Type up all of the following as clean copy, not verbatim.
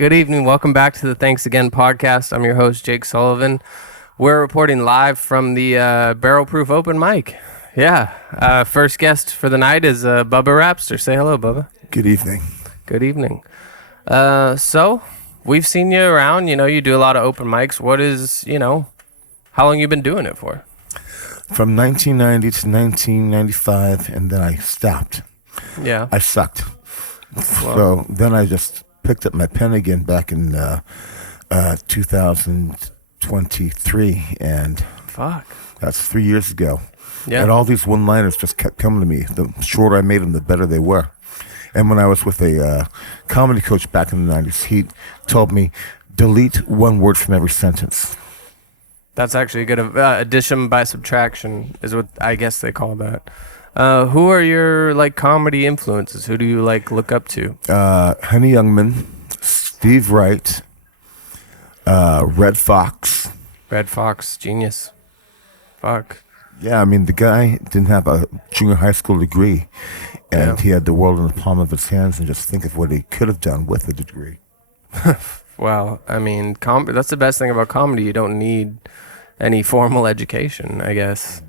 Good evening. Welcome back to the Thanks Again podcast. I'm your host, Jake Sullivan. We're reporting live from the Barrel Proof Open Mic. Yeah. First guest for the night is Bubba Rabstarr. Say hello, Bubba. Good evening. Good evening. So, we've seen you around. You know, you do a lot of open mics. What is, how long you been doing it for? From 1990 to 1995, and then I stopped. Yeah. I sucked. So then I just picked up my pen again back in 2023, and Fuck. that's 3 years ago. Yeah. And all these one-liners just kept coming to me. The shorter I made them, the better they were. And when I was with a comedy coach back in the 90s, he told me, delete one word from every sentence. That's actually a good addition by subtraction is what I guess they call that. Who are your comedy influences? Who do you look up to? Henny Youngman, Steve Wright, Red Fox. Red Fox, genius. Fuck. Yeah, I mean, the guy didn't have a junior high school degree, and Yeah. he had the world in the palm of his hands, and just think of what he could have done with a degree. Well, I mean, that's the best thing about comedy. You don't need any formal education, I guess.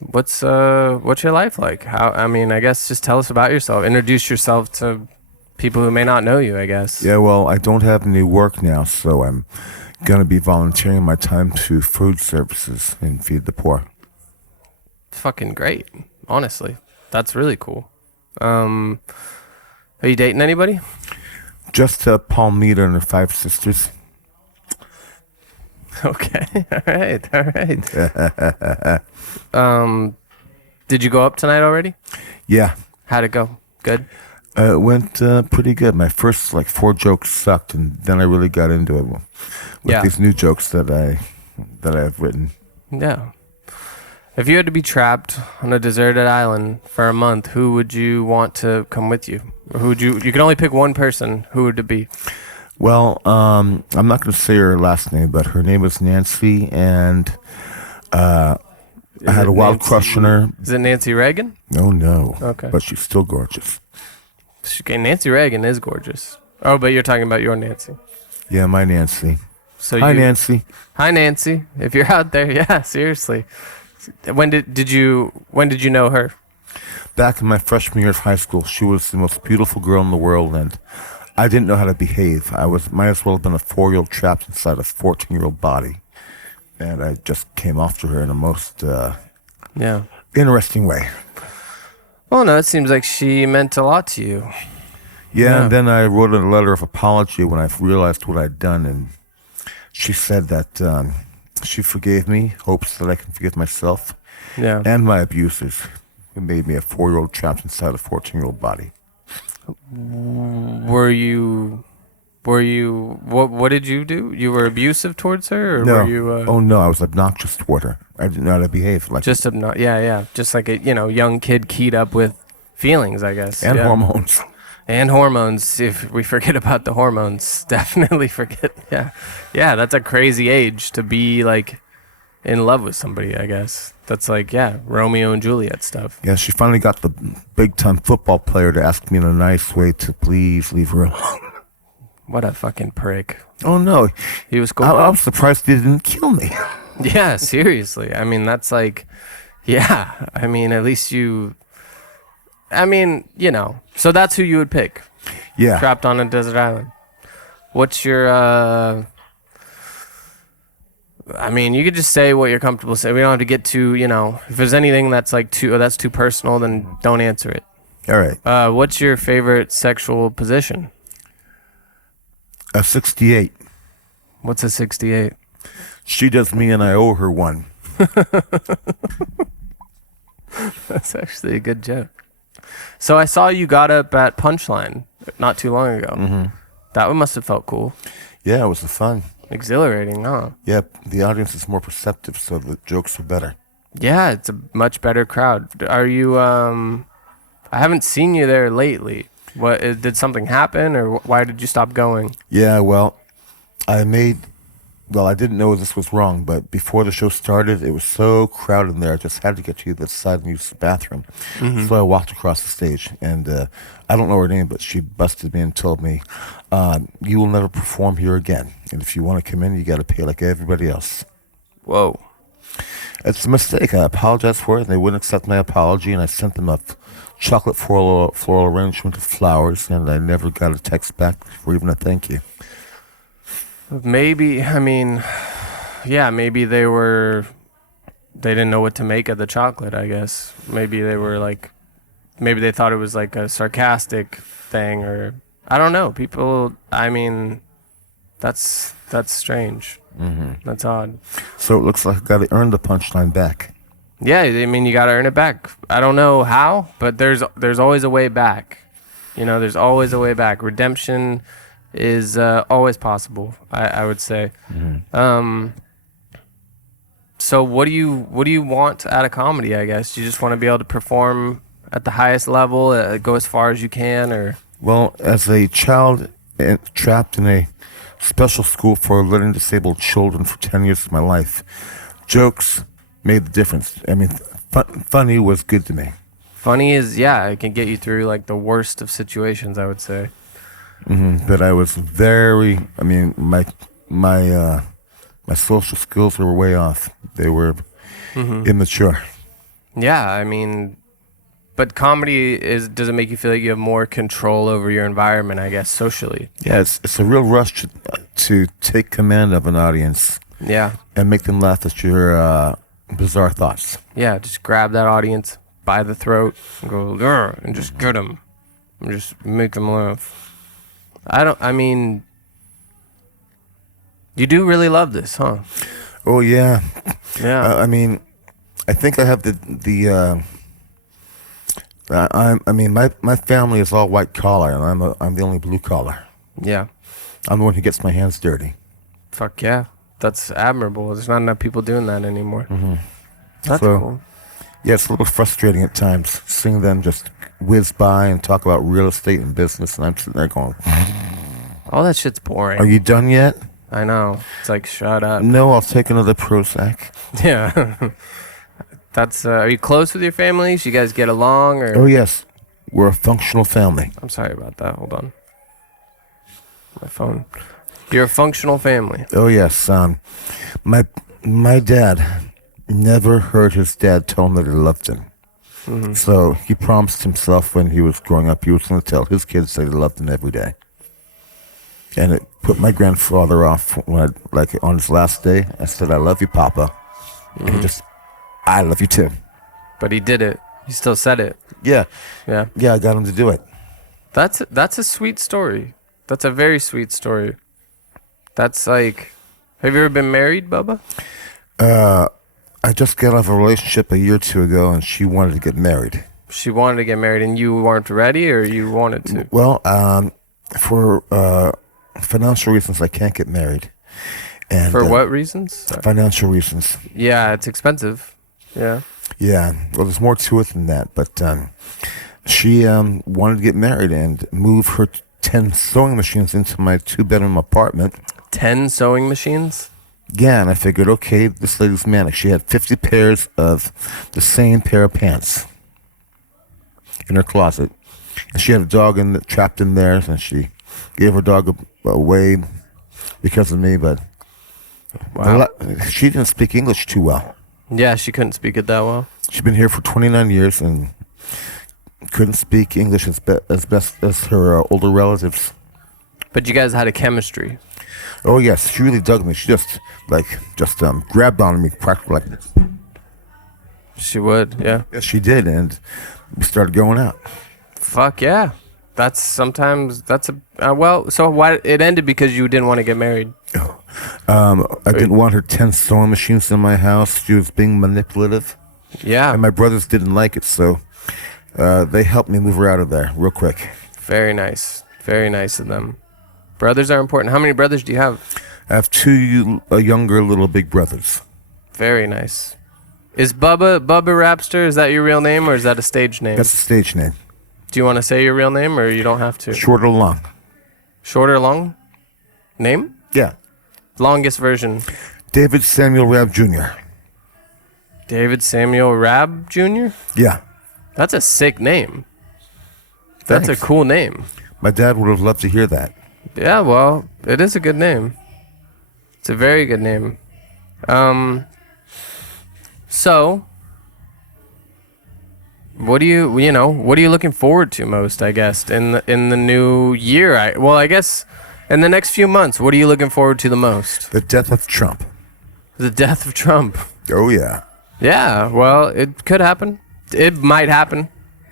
What's your life like? I guess just tell us about yourself. Introduce yourself to people who may not know you, I guess. Yeah, well, I don't have any work now, so I'm going to be volunteering my time to food services and feed the poor. It's fucking great, honestly. That's really cool. Are you dating anybody? Just Palmita and her 5 sisters. Okay. All right. Did you go up tonight already? Yeah. How'd it go? Good? It went pretty good. My first 4 jokes sucked, and then I really got into it with these new jokes that I've written. Yeah. If you had to be trapped on a deserted island for a month, who would you want to come with you? Or who would you could only pick one person. Who would it be? Well, I'm not going to say her last name, but her name is Nancy, and I had a wild crush on her. Is it Nancy Reagan? Oh, no. Okay. But she's still gorgeous. Nancy Reagan is gorgeous. Oh, but you're talking about your Nancy. Yeah, my Nancy. So Hi, Nancy. Hi, Nancy. If you're out there, yeah, seriously. When did you know her? Back in my freshman year of high school, she was the most beautiful girl in the world, and I didn't know how to behave. Might as well have been a 4-year-old trapped inside a 14-year-old body. And I just came after her in a most interesting way. Well, no, it seems like she meant a lot to you. Yeah, and then I wrote a letter of apology when I realized what I'd done, and she said that she forgave me, hopes that I can forgive myself, and my abusers, who made me a 4-year-old trapped inside a 14-year-old body. Were you? What did you do? You were abusive towards her, or No. were you? Oh no, I was obnoxious toward her. I didn't know how to behave. Just just like a young kid keyed up with feelings, I guess, and hormones. And hormones. If we forget about the hormones, definitely forget. Yeah, that's a crazy age to be in love with somebody, I guess. That's Romeo and Juliet stuff. Yeah, she finally got the big-time football player to ask me in a nice way to please leave her alone. What a fucking prick. Oh, no. He was cool. I was surprised he didn't kill me. Yeah, seriously. I mean, that's at least you... so that's who you would pick. Yeah. Trapped on a desert island. What's your... you could just say what you're comfortable saying. We don't have to get too, if there's anything that's too personal, then don't answer it. All right. What's your favorite sexual position? A 68. What's a 68? She does me and I owe her one. That's actually a good joke. So I saw you got up at Punchline not too long ago. Mm-hmm. That must have felt cool. Yeah, it was fun. Exhilarating, huh? Yeah, the audience is more perceptive, so the jokes are better. Yeah, it's a much better crowd. Are you, I haven't seen you there lately. Did something happen, or why did you stop going? Yeah, well, I made well, I didn't know this was wrong, but before the show started, it was so crowded in there. I just had to get to the side and use the bathroom. So I walked across the stage, and I don't know her name, but she busted me and told me, "You will never perform here again. And if you want to come in, you got to pay like everybody else." Whoa. It's a mistake. I apologized for it, and they wouldn't accept my apology, and I sent them a chocolate floral arrangement of flowers, and I never got a text back for even a thank you. Maybe, I mean, yeah, maybe they didn't know what to make of the chocolate, I guess. Maybe they were like, maybe they thought it was like a sarcastic thing, or I don't know. People, I mean, that's strange. That's odd. So it looks like I got to earn the punchline back. Yeah, I mean, you got to earn it back. I don't know how, but there's always a way back. You know, there's always a way back. Redemption is always possible, I would say. So what do you want out of comedy, I guess? You just want to be able to perform at the highest level, go as far as you can, or? Well, as a child trapped in a special school for learning disabled children for 10 years of my life, jokes made the difference. I mean, funny was good to me. Funny is, yeah, it can get you through like the worst of situations, I would say. But I was I mean, my social skills were way off. They were immature. Yeah, I mean, but comedy does it make you feel like you have more control over your environment, I guess, socially? Yeah, it's a real rush to take command of an audience. Yeah. And make them laugh at your bizarre thoughts. Yeah, just grab that audience by the throat and go, "Grr," and just get them. And just make them laugh. I mean, you do really love this, huh? Oh, yeah. Yeah. I mean, I think I have I mean, my family is all white collar, and I'm the only blue collar. Yeah. I'm the one who gets my hands dirty. Fuck yeah. That's admirable. There's not enough people doing that anymore. That's cool. Yeah, it's a little frustrating at times seeing them just whiz by and talk about real estate and business, and I'm sitting there going, all that shit's boring. "Are you done yet?" I know. It's like, shut up. No, I'll take another Prozac. Yeah. That's, are you close with your families? You guys get along, or? Oh, yes. We're a functional family. I'm sorry about that. Hold on. My phone. You're a functional family. Oh, yes. My dad never heard his dad tell him that he loved him. So he promised himself when he was growing up he was going to tell his kids that he loved them every day. And it put my grandfather off when on his last day, I said, "I love you, Papa." And he just, "I love you too." But he did it. He still said it. Yeah. Yeah. Yeah, I got him to do it. That's a sweet story. That's a very sweet story. That's like, have you ever been married, Bubba? I just got out of a relationship a year or two ago, and she wanted to get married. She wanted to get married, and you weren't ready, or you wanted to? Well, for financial reasons, I can't get married. And for what reasons? Financial reasons. Yeah, it's expensive. Yeah. Yeah. Well, there's more to it than that. But she wanted to get married and move her 10 sewing machines into my 2-bedroom apartment. 10 sewing machines? Yeah, and I figured, okay, this lady's manic. She had 50 pairs of the same pair of pants in her closet. And she had a dog trapped in there, and she gave her dog away because of me, but wow. She didn't speak English too well. Yeah, she couldn't speak it that well. She'd been here for 29 years and couldn't speak English as best as her older relatives. But you guys had a chemistry. Oh, yes. She really dug me. She just grabbed on me practically like this. She would, yeah. Yes, she did, and we started going out. Fuck yeah. So why it ended because you didn't want to get married? I didn't want her 10 sewing machines in my house. She was being manipulative. Yeah. And my brothers didn't like it, so they helped me move her out of there real quick. Very nice. Very nice of them. Brothers are important. How many brothers do you have? I have 2 younger little big brothers. Very nice. Is Bubba Rabstarr, is that your real name, or is that a stage name? That's a stage name. Do you want to say your real name, or you don't have to? Short or long? Short or long? Name? Yeah. Longest version. David Samuel Rabb Jr. David Samuel Rabb Jr.? Yeah. That's a sick name. That's Thanks. a cool name. My dad would have loved to hear that. Yeah, well, it is a good name. It's a very good name. So, what are you looking forward to most, I guess, in the new year? I guess in the next few months, what are you looking forward to the most? The death of Trump. The death of Trump. Oh, yeah. Yeah, well, it could happen. It might happen.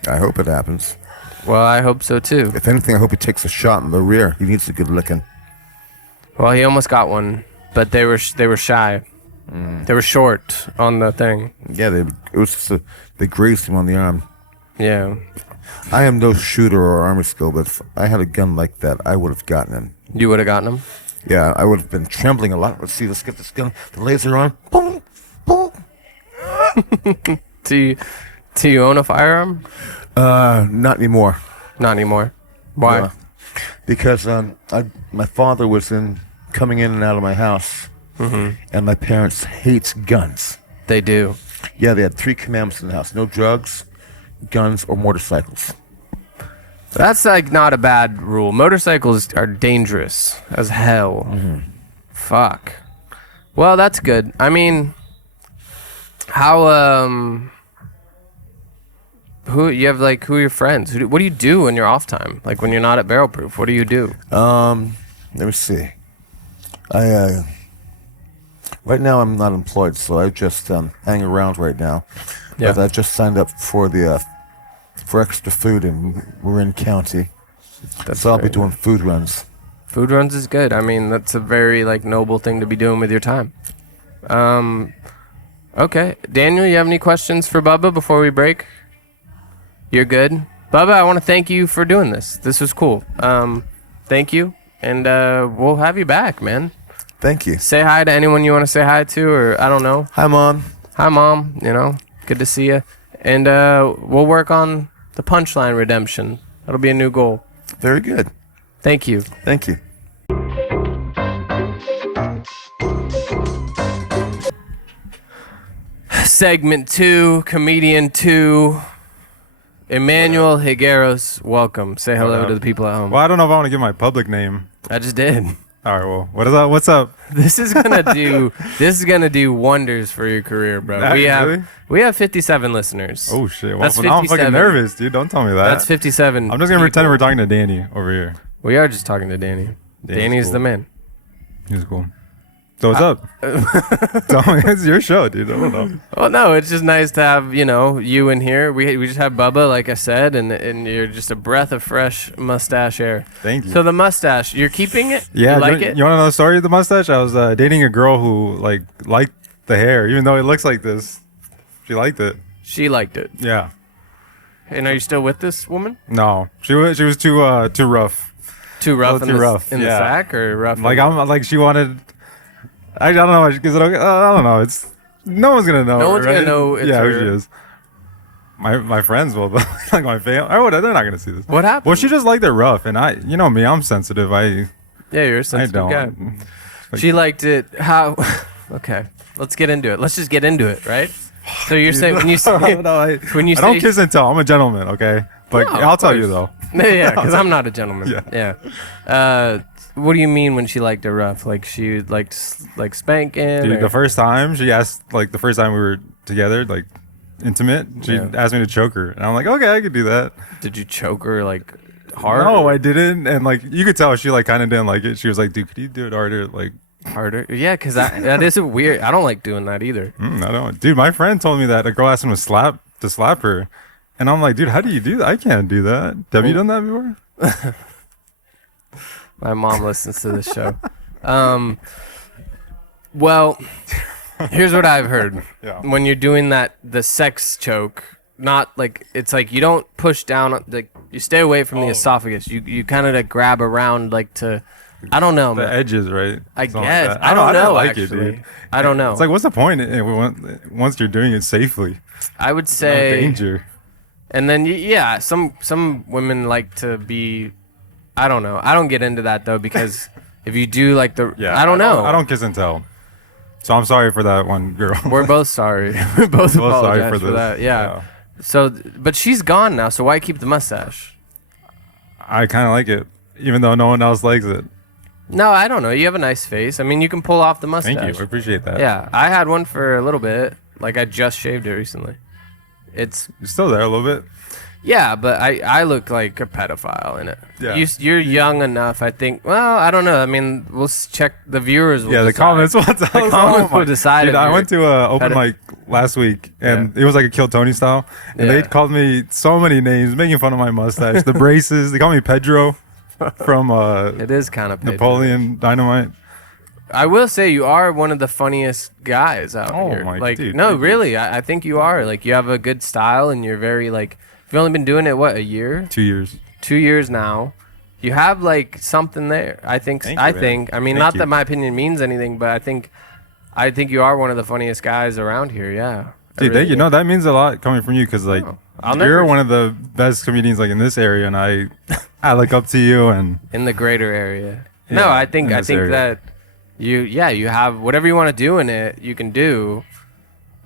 I hope it happens. Well, I hope so too. If anything, I hope he takes a shot in the rear. He needs a good licking. Well, he almost got one, but they were shy. They were short on the thing. Yeah, they grazed him on the arm. Yeah. I am no shooter or army skill, but if I had a gun like that, I would have gotten him. You would have gotten him? Yeah, I would have been trembling a lot. Let's see, let's get this gun. The laser on. Boom, boom. Do you own a firearm? Not anymore. Not anymore. Why? Because my father was coming in and out of my house, and my parents hate guns. They do. Yeah, they had 3 commandments in the house: no drugs, guns, or motorcycles. That's like not a bad rule. Motorcycles are dangerous as hell. Fuck. Well, that's good. I mean, how who are your friends? What do you do when you're off time? Like when you're not at Barrel Proof, what do you do? Let me see. I right now I'm not employed, so I just hang around right now. Yeah. But I just signed up for for extra food in Marin County. So I'll be doing food runs. Food runs is good. I mean, that's a very noble thing to be doing with your time. Okay, Daniel, you have any questions for Bubba before we break? You're good? Bubba, I want to thank you for doing this. This was cool. Thank you, and we'll have you back, man. Thank you. Say hi to anyone you want to say hi to, or I don't know. Hi, Mom. Hi, Mom. Good to see you. And we'll work on the punchline redemption. That'll be a new goal. Very good. Thank you. Thank you. Segment 2, Comedian 2. Emmanuel Higueros, welcome. Say hello to the people at home. Well, I don't know if I want to give my public name. I just did. All right, well, what is that? What's up? This is gonna do wonders for your career, bro. Really? We have 57 listeners. Oh shit! Well, That's now I'm 57. fucking nervous, dude. Don't tell me that. That's 57. I'm just gonna pretend we're talking to Danny over here. We are just talking to Danny. Danny's cool. the man. He's cool. So what's up? Tell me, it's your show, dude. I don't know. Well, no, it's just nice to have you in here. We just have Bubba, like I said, and you're just a breath of fresh mustache air. Thank you. So the mustache, you're keeping it? Yeah, you like it? You want to know the story of the mustache? I was dating a girl who liked the hair, even though it looks like this. She liked it. She liked it. Yeah. And are you still with this woman? No, she was too rough. Too rough in the yeah. sack, or rough? She wanted. I don't know. I don't know. It's no one's gonna know. No one's gonna know it's yeah, her. who she is. My friends will, but like my family. They're not gonna see this. What happened? Well, she just liked it rough, and me, I'm sensitive. Yeah, you're a I sensitive guy. don't. She liked it. How? Okay, let's get into it. Let's just get into it, right? So you're saying when you say I don't kiss and tell. I'm a gentleman, okay? But No, I'll tell of you course. though. Yeah, because I'm not a gentleman. Yeah. Yeah. What do you mean when she liked it rough? Like she liked spanking? Dude, or? the first time she asked, the first time we were together, intimate, she asked me to choke her, and I'm like, okay, I could do that. Did you choke her hard? No, I didn't, and you could tell she kind of didn't like it. She was like, dude, could you do it harder? Harder? Yeah, because that is a weird. I don't like doing that either. I don't. Dude, my friend told me that a girl asked him to slap her, and I'm like, dude, how do you do that? I can't do that. Have you done that before? My mom listens to this show. Well, here's what I've heard. Yeah. When you're doing the sex choke, not it's you don't push down, you stay away from the esophagus. You kind of grab around to, I don't know, The man. edges, right? I Something like guess. that. I don't know, like actually. it, dude. I don't know. It's what's the point once you're doing it safely? I would No say, danger. and then some women like to be, I don't know. I don't get into that though because If you do like the, Yeah, I don't know. I don't kiss and tell. So I'm sorry for that one girl. We're both sorry. We both apologize sorry for for this. that. Yeah. So, but she's gone now. So why keep the mustache? I kind of like it, even though no one else likes it. No, I don't know. You have a nice face. I mean, you can pull off the mustache. Thank you. I appreciate that. Yeah, I had one for a little bit. Like I just shaved it recently. It's You're still there a little bit. yeah, but I look like a pedophile in it. Yeah. You're young enough, I think. Well, I don't know. I mean, we'll check the viewers. Will Yeah, the decide. comments will tell us. The comments will decide. Dude, if I you're- went to a open mic last week, and it was like a Kill Tony style, and they Yeah. called me so many names, making fun of my mustache, the braces. They called me Pedro from It is kind of Napoleon Dynamite. I will say you are one of the funniest guys out Oh here. my- like, dude, no, thank you. really, I think you are. Like, you have a good style, and you're very like. You've only been doing it what, a year? 2 years. 2 years now. You have like something there. I think. Thank you, I man. think. I mean, Thank not you. that my opinion means anything, but I think you are one of the funniest guys around here. Yeah. I Dude, really thank you. do. No, that means a lot coming from you because like I'll you're never- one of the best comedians like in this area, and I look up to you. And In the greater area. Yeah, No, I think in this area. that you have whatever you want to do in it, you can do.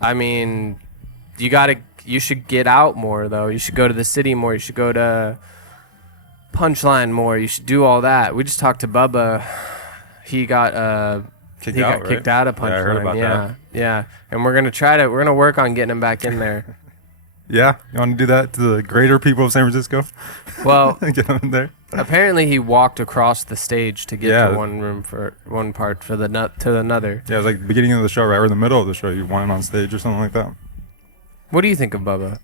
I mean, you should get out more though. You should go to the city more. You should go to Punchline more. You should do all that. We just talked to Bubba. He got kicked he out, got kicked out of Punchline. Yeah, I heard about that. Yeah. And we're gonna work on getting him back in there. Yeah, you want to do that to the greater people of San Francisco? Well, Get them in there. apparently he walked across the stage to get Yeah. to one part for the nut to another. Yeah, it was like the beginning of the show, right? Or in the middle of the show. You went on stage or something like that. What do you think of Bubba?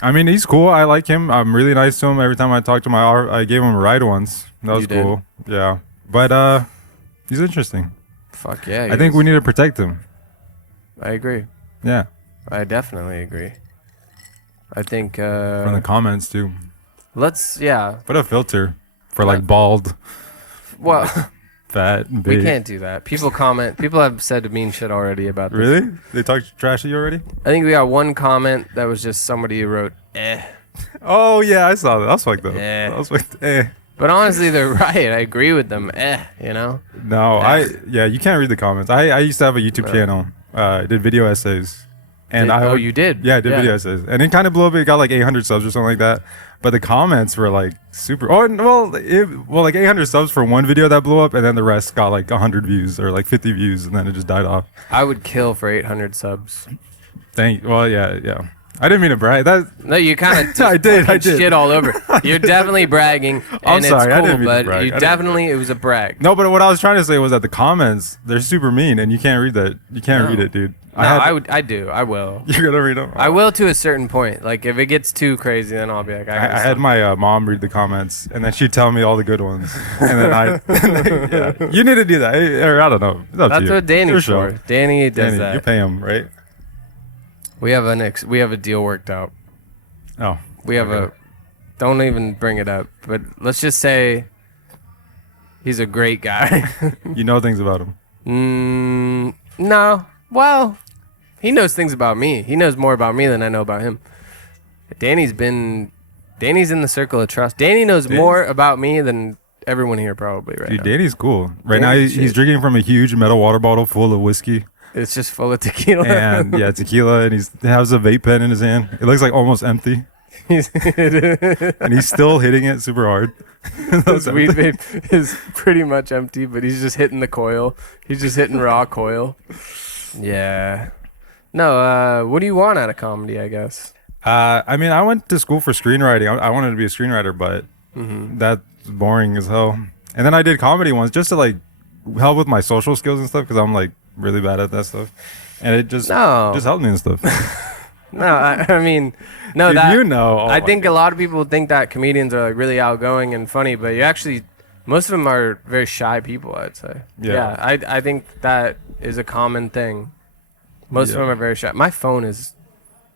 I mean, he's cool. I like him. I'm really nice to him. Every time I talk to him, I gave him a ride once. That was You did? cool. Yeah. But he's interesting. Fuck yeah. I think we need to protect him. I agree. Yeah. I definitely agree. I think From the comments, too. yeah. Put a filter for like bald, Well, fat, and big. we can't do that. People have said mean shit already about this. Really? They talked trash at you already? I think we got one comment that was just somebody who wrote Oh, yeah, I saw that. I was like, Eh. I was like, eh. But honestly, they're right. I agree with them. You know? No, you can't read the comments. I used to have a YouTube channel. I did video essays. And you did? Yeah, I did video essays. And it kind of blew up. It got like 800 subs or something like that. But the comments were like super. Oh, like 800 subs for one video that blew up. And then the rest got like 100 views or like 50 views. And then it just died off. I would kill for 800 subs. Well, yeah. I didn't mean to brag. No, you kind of I did. shit all over. You're definitely bragging. I'm and sorry, I it's didn't cool, mean to but brag. I you didn't definitely, it was a brag. No, but what I was trying to say was that the comments, they're super mean. And you can't read that. You can't read it, dude. No, I do. I will. You're going to read them? I will to a certain point. Like, if it gets too crazy, then I'll be like, I had my mom read the comments, and then she'd tell me all the good ones, and then yeah. You need to do that, or I don't know. It's up to That's you. what Danny's Your show. for. Danny does Danny, that. you pay him, right? We have a deal worked out. Oh, We have don't even bring it up, but let's just say he's a great guy. you know things about him. No. Well, he knows things about me. He knows more about me than I know about him. Danny's in the circle of trust. Danny knows more about me than everyone here probably right Dude, now. Danny's cool. Right now, Danny's he's shit. drinking from a huge metal water bottle full of whiskey, It's just full of tequila. and yeah, tequila, and he has a vape pen in his hand. It looks like almost empty, and he's still hitting it super hard. His weed vape is pretty much empty, but he's just hitting the coil. He's just hitting raw coil. Yeah. No, what do you want out of comedy, I guess? I mean, I went to school for screenwriting. I wanted to be a screenwriter, but that's boring as hell. And then I did comedy once just to like help with my social skills and stuff because I'm like really bad at that stuff, and it just helped me and stuff. No, I mean, no, Dude, that you know. I think a lot of people think that comedians are like really outgoing and funny, but most of them are very shy people, I'd say. Yeah. I think that is a common thing. Most of them are very shy. My phone is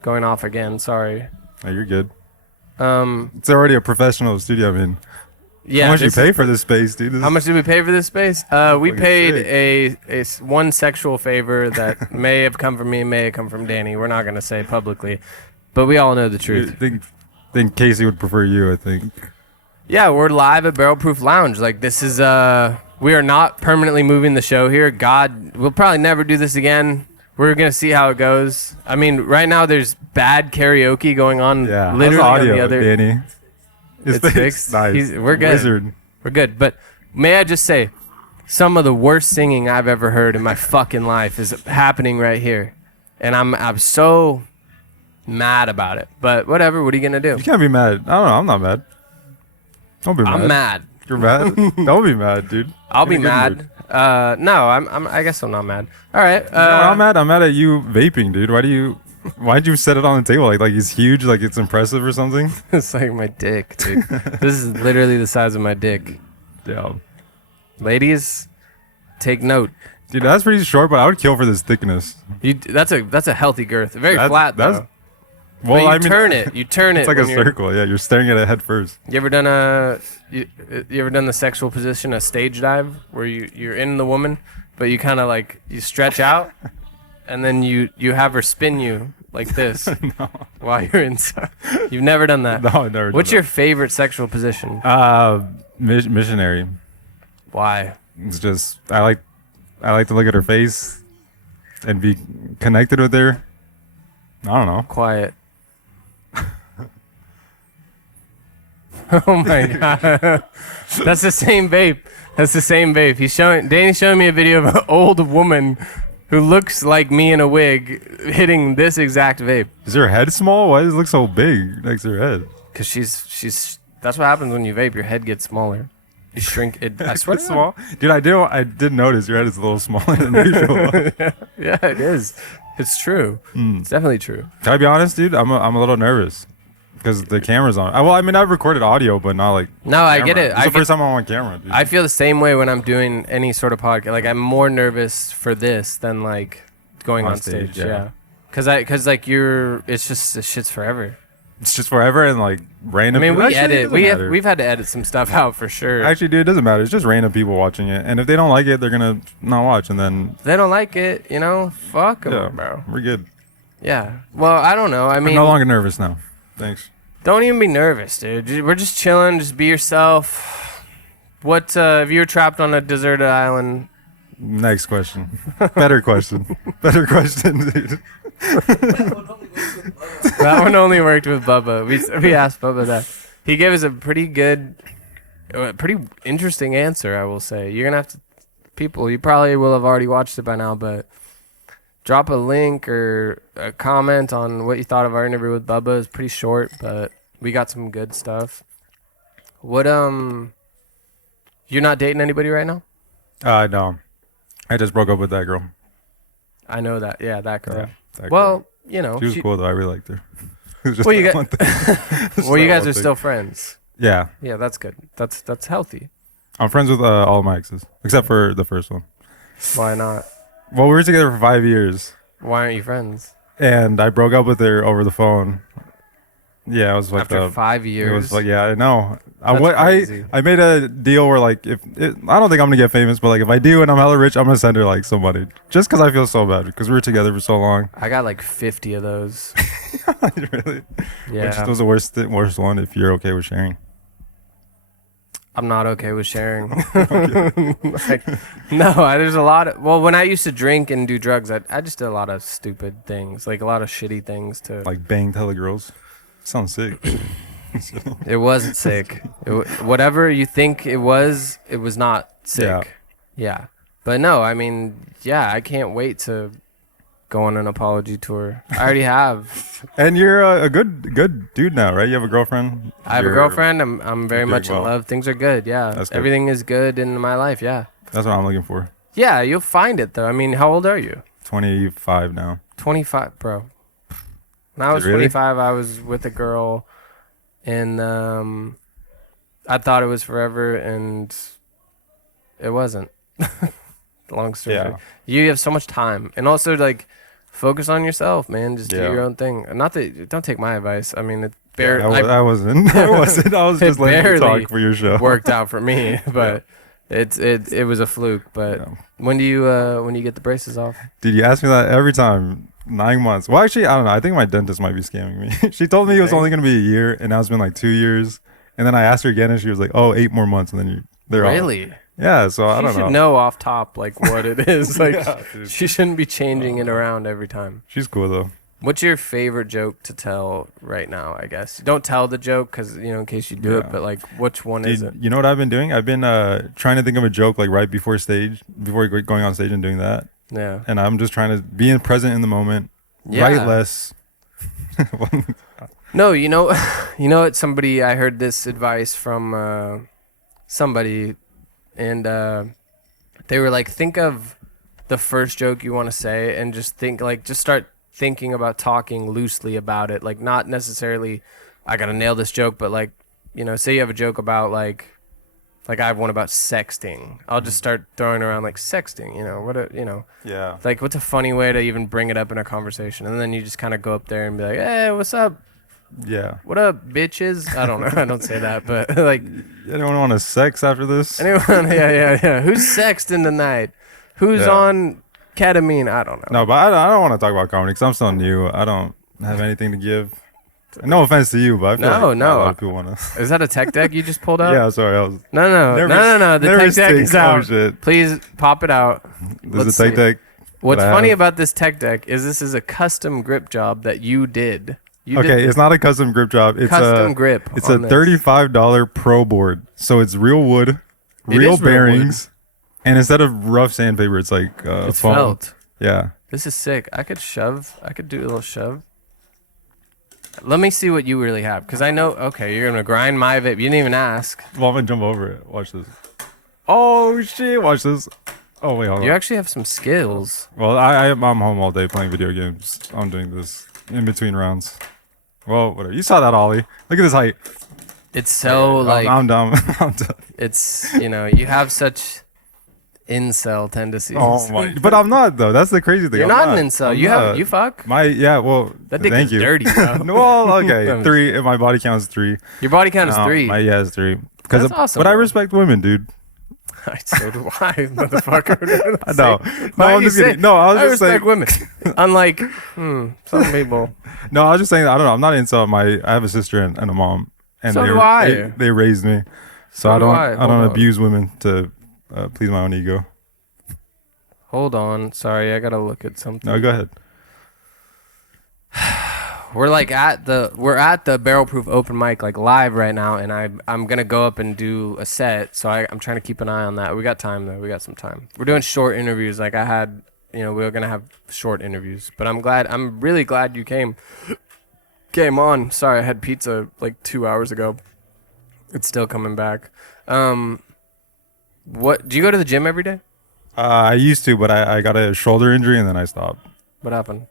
going off again. Sorry. Oh, you're good. It's already a professional studio. I mean, Yeah. how much you pay for this space, dude? How much did we pay for this space? We Fucking paid one sexual favor that may have come from me, may have come from Danny. We're not gonna say publicly, but we all know the I truth. think Casey would prefer you. I think. Yeah, we're live at Barrel Proof Lounge. Like this is We are not permanently moving the show here. God, we'll probably never do this again. We're going to see how it goes. I mean, right now there's bad karaoke going on literally how's the audio, on the other. Danny? It's fixed. Nice. We're good. Wizard. We're good. But may I just say, some of the worst singing I've ever heard in my fucking life is happening right here. And I'm so mad about it. But whatever, what are you going to do? You can't be mad. I don't know. I'm not mad. Don't be mad. I'm mad. You're mad? Don't be mad, dude. I'll be In a good mad. mood. No, I guess I'm not mad. All right. You know what I'm mad. I'm mad at you vaping, dude. Why'd you set it on the table? Like it's huge, like it's impressive or something? It's like my dick, dude. This is literally the size of my dick. Yeah. Ladies, take note. Dude, that's pretty short, but I would kill for this thickness. That's a healthy girth. Very flat though. Well, But you turn it. You turn it. It's like a when you're- circle. Yeah, you're staring at it head first. You ever done you ever done the sexual position, a stage dive, where you're in the woman, but you kind of like you stretch out, and then you have her spin you like this No. while you're inside. You've never done that. No, I never. What's did your favorite sexual position? that. Missionary? Why? It's just I like to look at her face and be connected with her. I don't know. Quiet. Oh my god. That's the same vape. That's the same vape. Danny's showing me a video of an old woman who looks like me in a wig hitting this exact vape. Is her head small? Why does it look so big next to her head? Cause she's that's what happens when you vape. Your head gets smaller. You shrink it. I swear to It's God. small. Dude, I did notice your head is a little smaller than usual. Yeah, it is. It's true. It's definitely true. Can I be honest, dude? I'm a little nervous because the camera's on. Well, I mean, I've recorded audio, but not like. No, I get camera. it. It's the first time I'm on camera, dude. I feel the same way when I'm doing any sort of podcast. Like I'm more nervous for this than like going on stage. Yeah. Cause like it's just this shit's forever. It's just forever and like random. I mean, we Actually, it edit. doesn't matter. We've had to edit some stuff out for sure. Actually, dude, it doesn't matter. It's just random people watching it, and if they don't like it, they're gonna not watch, and then If they don't like it, fuck them, yeah, bro. we're good. Yeah. Well, I don't know. I I'm mean, no longer nervous now. Thanks. don't even be nervous, dude. We're just chilling. Just be yourself. What if you were trapped on a deserted island? Next question. Better question. Better question, dude. That one only worked with Bubba. We asked Bubba that. He gave us a pretty interesting answer, I will say. You're going to have to, people, you probably will have already watched it by now, but drop a link or a comment on what you thought of our interview with Bubba. It's pretty short, but we got some good stuff. What, you're not dating anybody right now? No. I just broke up with that girl. I know that. Yeah, that girl. Yeah, that Well, girl. She was cool though. I really liked her. It was just Well, you that got- one thing. Just well, you that guys one are thing. still friends. Yeah. Yeah, that's good. That's healthy. I'm friends with all of my exes except for the first one. Why not? Well, we were together for 5 years, Why aren't you friends? and I broke up with her over the phone. Yeah, it was fucked After up. 5 years. It was like, yeah, I know. That's crazy. I made a deal where like I don't think I'm gonna get famous, but like if I do and I'm hella rich, I'm gonna send her like some money just because I feel so bad because we were together for so long. I got like 50 of those. Really? Yeah. Which was the worst one if you're okay with sharing. I'm not okay with sharing. Like, no, there's a lot of, well, when I used to drink and do drugs, I just did a lot of stupid things, like a lot of shitty things to. Like banged hella girls. Sounds sick. It wasn't sick. Whatever you think it was not sick. Yeah. Yeah. But no, I mean, yeah, I can't wait to go on an apology tour. I already have. And you're a good dude now, right? You have a girlfriend. I have a girlfriend. I'm very doing much in well. love. Things are good. Yeah. That's good. Everything is good in my life. Yeah. That's what I'm looking for. Yeah, you'll find it though. I mean, how old are you? 25 now. 25, bro. When I was Really? 25, I was with a girl, and I thought it was forever, and it wasn't. Long story Yeah. short. You have so much time, and also like focus on yourself, man. Just do Yeah. your own thing. Not that, don't take my advice. I mean, it I I wasn't. I wasn't. I was It just letting you barely talk for your show. worked out for me, but it was a fluke. But Yeah. when do you get the braces off? Dude, you ask me that every time. 9 months. Well, actually, I don't know. I think my dentist might be scamming me. She told me it was only going to be a year, and now it's been like 2 years. And then I asked her again, and she was like, "Oh, 8 more months, and then they're off." Really? Yeah, so I She don't should know. know off top like what it is. Like Yeah, dude. she shouldn't be changing it around every time. She's cool though. What's your favorite joke to tell right now? I guess don't tell the joke because in case you do it. Yeah. But like, which one is it? Dude, you know what I've been doing? I've been trying to think of a joke like right before going on stage and doing that. Yeah. And I'm just trying to be present in the moment, Yeah. write less. No, you know what? Somebody, I heard this advice from somebody, and they were like, think of the first joke you want to say, and just start thinking about talking loosely about it, like not necessarily, I gotta nail this joke, but like, say you have a joke about like I have one about sexting. I'll just start throwing around like sexting. Yeah. Like what's a funny way to even bring it up in a conversation, and then you just kind of go up there and be like, hey, what's up? Yeah. What up, bitches? I don't know. I don't say that, but like, Anyone want to sex after this? anyone? Yeah. Who's sexting tonight? Who's Yeah. on ketamine? I don't know. No, but I don't want to talk about comedy because I'm still new. I don't have anything to give. No offense to you, but I feel like No. a lot of people want to. Is that a tech deck you just pulled out? Yeah, sorry. I was No. The nervous tech deck thing. is out. Oh, shit. Please pop it out. There's Let's a tech see. deck. What's that I funny have. about this tech deck is this is a custom grip job that you did. Okay, it's not a custom grip job. It's custom a grip. It's a on this. $35 pro board. So it's real wood, It real is real bearings, and instead of rough sandpaper, it's like It's foam. felt. Yeah. This is sick. I could do a little shove. Let me see what you really have, because I know. Okay, you're gonna grind my vape. You didn't even ask. Well, I'm gonna jump over it. Watch this. Oh shit! Watch this. Oh wait, hold on. You actually have some skills. Well, I'm home all day playing video games. I'm doing this in between rounds. Well, whatever. You saw that, Ollie. Look at this height. It's so like I'm dumb. I'm done. it's you have such incel tendencies. Oh my! But I'm not though. That's the crazy thing. You're I'm not an incel. I'm You not. you fuck. Well. That dick thank is you. dirty, bro. No, well, okay. I'm 3. If my body count is 3. Your body count is 3. Yeah, it's 3. Because That's awesome, but I bro. respect women, dude. So do I, motherfucker. I know. No, Why I'm you just say- kidding. No, I was I just respect saying. women. Unlike some people. No, I was just saying. I don't know. I'm not insult. I have a sister and a mom, and So they do were- I. They raised me, so So I do don't I. I Hold don't on. abuse women to please my own ego. Hold on. Sorry, I gotta look at something. No, go ahead. We're at the Barrel Proof open mic like live right now, and I'm gonna go up and do a set. So I'm trying to keep an eye on that. We got time though. We got some time. We're doing short interviews. Like I had, we were gonna have short interviews. But I'm really glad you came on. Sorry, I had pizza like 2 hours ago. It's still coming back. What do you go to the gym every day? I used to, but I got a shoulder injury and then I stopped. What happened?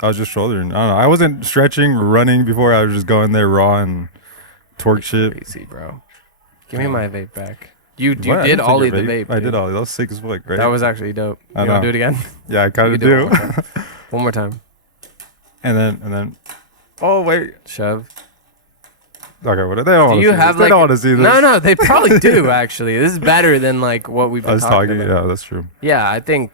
I was just shouldering. I don't know. I wasn't stretching or running before. I was just going there raw and torque shit. Crazy, bro. Give me my vape back. You What? I did didn't take ollie your the vape. I dude. did ollie. That was sick as fuck, right? That was actually dope. I You want know. to do it again? Yeah, I kind You of can do. it one more time. One more time. and then. Oh wait. Shove. Okay, what? They don't Do want you to see have this. They like? don't want to see this. No, they probably do actually. This is better than like what we've I been was talking talking. about. Yeah, that's true. Yeah, I think.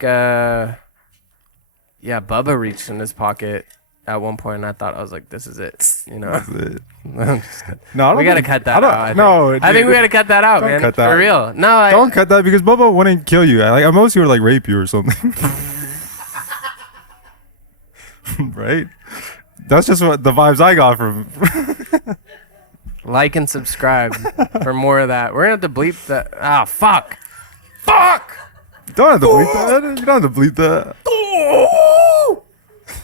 Bubba reached in his pocket at one point, and I thought I was like, "This is it," That's it. I'm just kidding. No, I don't We gotta think- cut I that don't- out. I think. No, I think dude. we gotta cut that out, Don't man. cut that. For real. No, Don't cut that because Bubba wouldn't kill you. Like at most, he would like rape you or something. Right? That's just what the vibes I got from. like and subscribe for more of that. We're gonna have to bleep that. Ah, fuck. Fuck. You don't have to bleep that. You don't have to bleep that.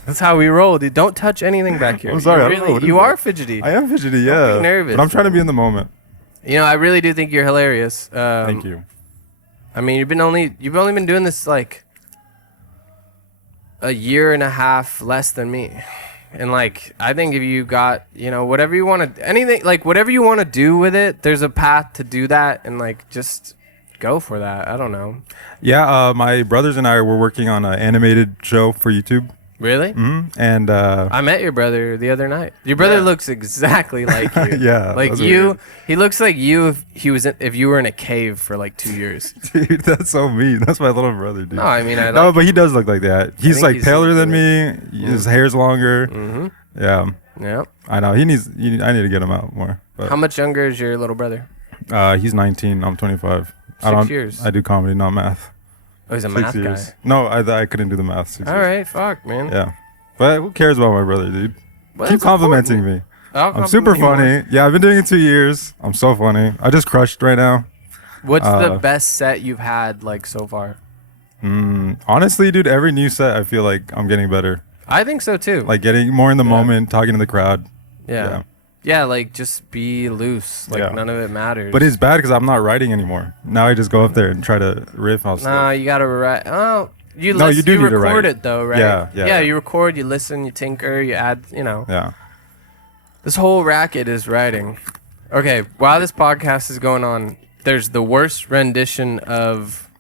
That's how we roll, dude. Don't touch anything back here. I'm sorry, I You, don't know what you is are that. fidgety. I am fidgety, yeah. be nervous. But I'm trying to be in the moment. I really do think you're hilarious. Thank you. I mean, you've only been doing this like a year and a half less than me. And like, I think if you got, whatever you want to, anything, like whatever you want to do with it, there's a path to do that, and like, just go for that. I don't know. Yeah, my brothers and I were working on an animated show for YouTube. Really? And I met your brother the other night. Your brother Yeah. looks exactly like you. Yeah, Like that's you, weird. he looks like you if you were in a cave for like 2 years. dude, that's so mean. That's my little brother, dude. No, I mean, I No, like, but he does look like that. He's think like he's paler than into me. His hair's longer. Mm-hmm. Yeah, yeah. I know. I need to get him out more. But How much younger is your little brother? he's 19. I'm 25. 6 years. I do comedy, not math. Oh, he's a 6 math years. guy. No, I couldn't do the math. 6 All years. right, fuck, man. Yeah. But who cares about my brother, dude? Well, Keep that's complimenting important. me. I'll I'm super compliment you more. funny. Yeah, I've been doing it 2 years. I'm so funny. I just crushed right now. What's the best set you've had like so far? Honestly, dude, every new set, I feel like I'm getting better. I think so too. Like getting more in the moment, talking to the crowd. yeah. Yeah, like just be loose. Like Yeah. none of it matters. But it's bad because I'm not writing anymore. Now I just go up there and try to riff on no, stuff. you gotta write. Oh, you No, you do need to record write. it though, right? Yeah, yeah, yeah. You record, you listen, you tinker, you add. You know, Yeah. this whole racket is writing. Okay, while this podcast is going on, there's the worst rendition of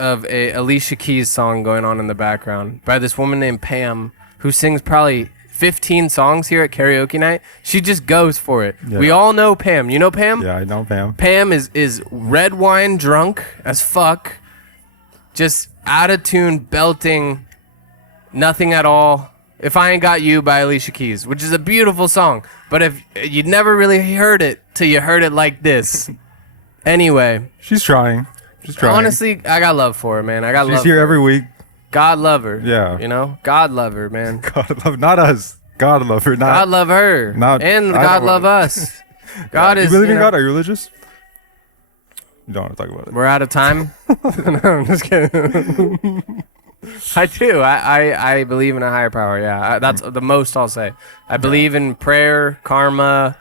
a Alicia Keys song going on in the background by this woman named Pam, who sings probably 15 songs here at karaoke night. She just goes for it. Yeah. We all know Pam. You know Pam? Yeah, I know, Pam. Pam is red wine drunk as fuck, just out of tune, belting Nothing at All. If I Ain't Got You by Alicia Keys, which is a beautiful song. But if you'd never really heard it till you heard it like this. Anyway, She's trying. She's trying. honestly, I got love for her, man. I got she's love. here every week. God love her. Yeah. You know? God love her, man. God love, not us. God love her. Not. God love her. Not- and I God don't- love us. God You is. believe you in know, God? Are you religious? You don't want to talk about it. We're out of time. No, I'm just kidding. I do. I believe in a higher power. Yeah, that's the most I'll say. I believe in prayer, karma,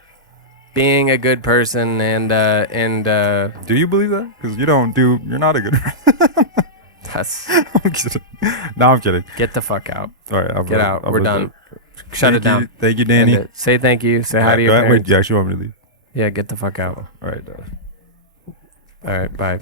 being a good person, and Do you believe that? Because you don't do. You're not a good. that's I'm kidding. No, I'm kidding. get the fuck out. All right, Get out. We're done. Shut it down. Thank you, End Danny. it. Say thank you. Say hi to Go your ahead. Wait, parents. do you actually want me to leave? Yeah, get the fuck out. All right. All right, bye.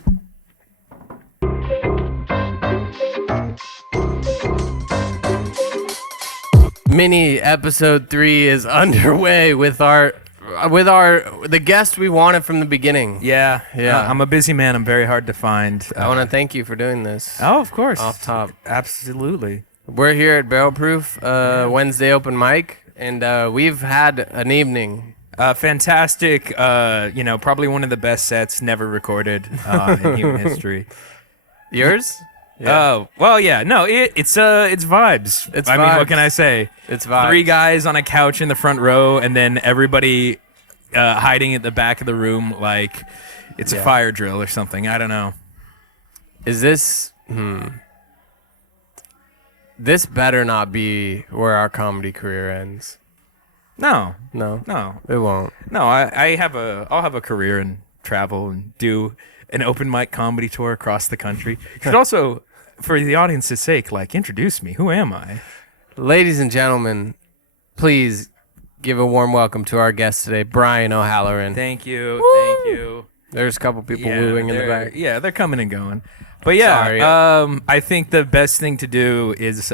Mini episode 3 is underway with the guest we wanted from the beginning. Yeah, Yeah. I'm a busy man. I'm very hard to find. I want to thank you for doing this. Oh, of course. Off top. Absolutely. We're here at Barrel Proof Wednesday open mic, and we've had an evening. Fantastic. Probably one of the best sets never recorded in human history. Yours? Oh, well, yeah. No, it's vibes. It's I mean, what vibes. can I say? It's vibes. 3 guys on a couch in the front row, and then everybody hiding at the back of the room like it's Yeah. a fire drill or something. I don't know. Is this? This better not be where our comedy career ends. No, No, no, it won't. no. I'll have a career in travel and do an open mic comedy tour across the country. You should also, for the audience's sake, like introduce me. Who am I? Ladies and gentlemen, please give a warm welcome to our guest today, Brian O'Halloran. Thank you. Woo! Thank you. There's a couple people wooing in the they're- back. Yeah, they're coming and going. But yeah, Sorry. I think the best thing to do is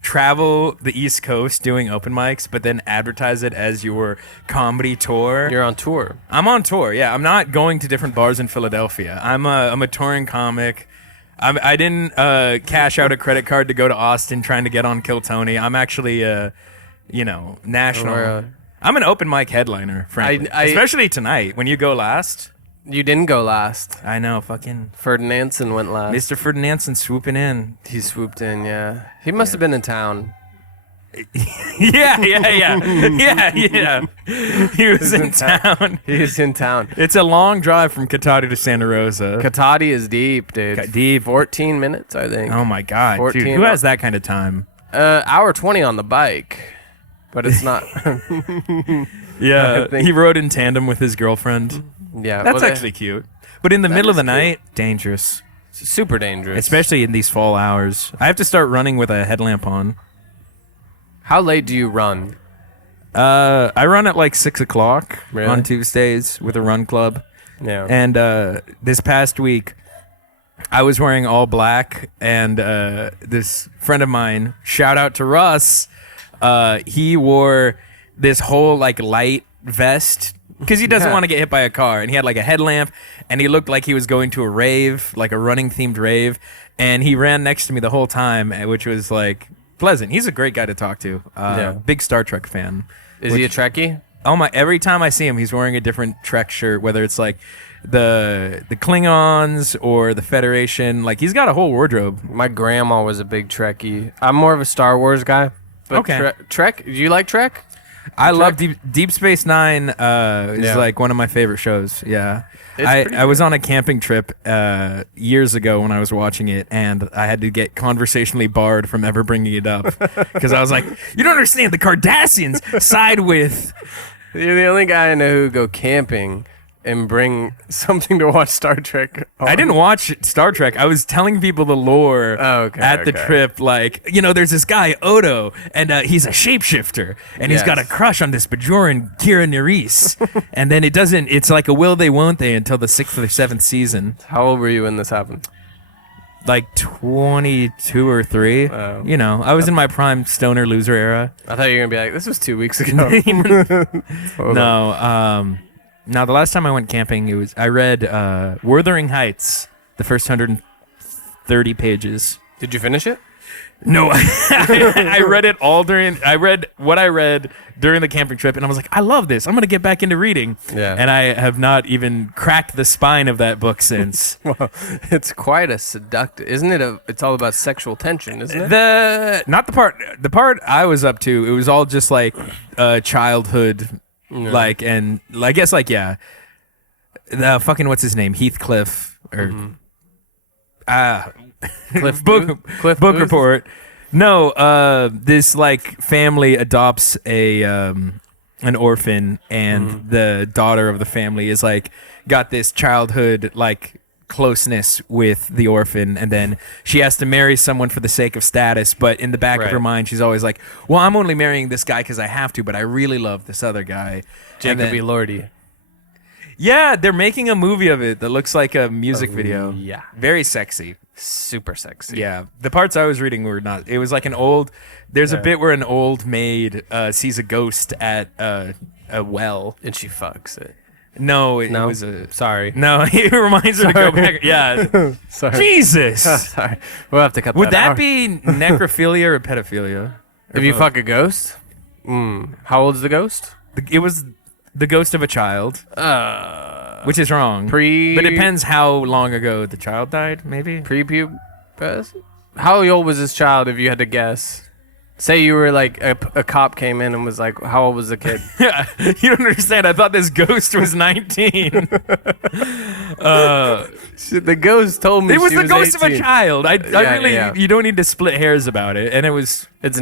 travel the East Coast doing open mics, but then advertise it as your comedy tour. You're on tour. I'm on tour. Yeah, I'm not going to different bars in Philadelphia. I'm a touring comic. I didn't cash out a credit card to go to Austin trying to get on Kill Tony. I'm actually national. Really? I'm an open mic headliner, frankly. Especially tonight when you go last. You didn't go last. I know, fucking Ferdinandson went last. Mr. Ferdinandson swooping in. He swooped in, yeah. He must have been in town. Yeah. He was in town. He's in town. It's a long drive from Cotati to Santa Rosa. Katati is deep, dude. Deep. 14 minutes, I think. Oh my god, 14 dude! Who has that kind of time? Hour 20 on the bike. But it's not. Yeah, I think- he rode in tandem with his girlfriend. Yeah. That's well, they- actually cute. But in the That middle of the is cute. night, dangerous. super dangerous. Especially in these fall hours. I have to start running with a headlamp on. How late do you run? I run at like 6 o'clock Really? on Tuesdays with a run club. Yeah. And this past week, I was wearing all black, and this friend of mine, shout out to Russ, he wore this whole like light vest because he doesn't Yeah. want to get hit by a car, and he had like a headlamp, and he looked like he was going to a rave, like a running themed rave, and he ran next to me the whole time, which was like pleasant. He's a great guy to talk to. Yeah. Big Star Trek fan. Is he a Trekkie? every time I see him, he's wearing a different Trek shirt, whether it's like the Klingons or the Federation. Like he's got a whole wardrobe. My grandma was a big Trekkie. I'm more of a Star Wars guy. But Okay. Trek? Do you like Trek? I love Deep Space Nine. Is like one of my favorite shows. Yeah, I was on a camping trip years ago when I was watching it, and I had to get conversationally barred from ever bringing it up because I was like, "You don't understand. The Cardassians side with." You're the only guy I know who go camping and bring something to watch Star Trek on. I didn't watch Star Trek. I was telling people the lore at the trip. Like, there's this guy, Odo, and he's a shapeshifter, and he's got a crush on this Bajoran, Kira Nerys. And then it's like a will they, won't they until the 6th or 7th season. How old were you when this happened? Like 22 or 3. Oh. I was in my prime stoner loser era. I thought you were going to be like, this was 2 weeks ago. No, now, the last time I went camping, I read Wuthering Heights, the first 130 pages. Did you finish it? No, I read it all I read what I read during the camping trip, and I was like, I love this. I'm going to get back into reading. Yeah. And I have not even cracked the spine of that book since. Well, it's quite a seductive, isn't it? It's all about sexual tension, isn't it? The part I was up to, it was all just like childhood. Yeah. Like, and I guess, like, yeah, the fucking, what's his name? Heathcliff, or, Cliff book Cliff book Booth? report. No, this, like, family adopts an orphan, and the daughter of the family is, like, got this childhood, like, closeness with the orphan, and then she has to marry someone for the sake of status, but in the back of her mind she's always like, well, I'm only marrying this guy because I have to, but I really love this other guy, Jacob E. Lordy. Yeah, they're making a movie of it that looks like a music video. Yeah. Very sexy. Super sexy. Yeah, the parts I was reading were not. It was like there's a bit where an old maid sees a ghost at a well, And she fucks it. No, it No? was a. Sorry. No, it reminds her to go back. Yeah. Sorry. Jesus. Sorry. We'll have to cut Would that out. be necrophilia or pedophilia? If you fuck a ghost? How old's the ghost? It was the ghost of a child, which is wrong. But it depends how long ago the child died, maybe? Pre-pubescent? How old was this child if you had to guess? Say you were like, a cop came in and was like, how old was the kid? You don't understand. I thought this ghost was 19. The ghost told me It was she the ghost 18. of a child. I really, yeah. you don't need to split hairs about it. And it was, It's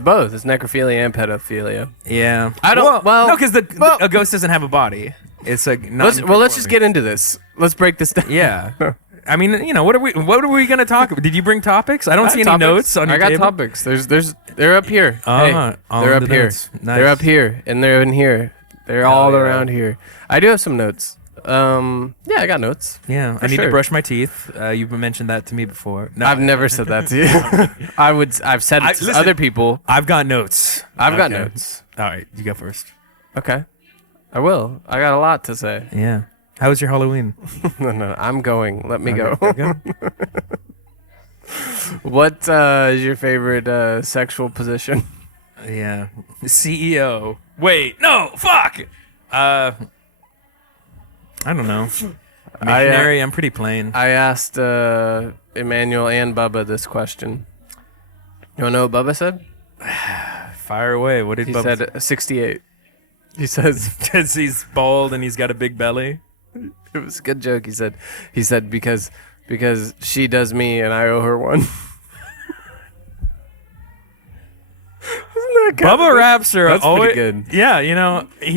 both. It's necrophilia and pedophilia. yeah. I don't- well- no, because a ghost doesn't have a body. It's like, Let's just get into this. Let's break this down. Yeah. I mean, what are we going to talk about? Did you bring topics? I don't see any Topics. notes on your I got table. topics. They're up here. Hey, on they're up the here. notes. Nice. They're up here, and they're in here. They're all around here. I do have some notes. Yeah, I got notes. Yeah, I need to brush my teeth. You've mentioned that to me before. No, I've never said that to you. I've said it to listen, other people. I've got notes. I've got Okay. notes. All right, you go first. Okay. I will. I got a lot to say. Yeah. How was your Halloween? No, I'm going. Let me go. Okay. What is your favorite sexual position? Yeah. CEO. Wait, no, fuck. I don't know. Missionary, I'm pretty plain. I asked Emmanuel and Bubba this question. You want to know what Bubba said? Fire away. What did He Bubba said 68. He says because he's bald and he's got a big belly. it was a good joke. He said because she does me and I owe her one. Isn't that good? Bubba Rabstarr That's always pretty good. Yeah,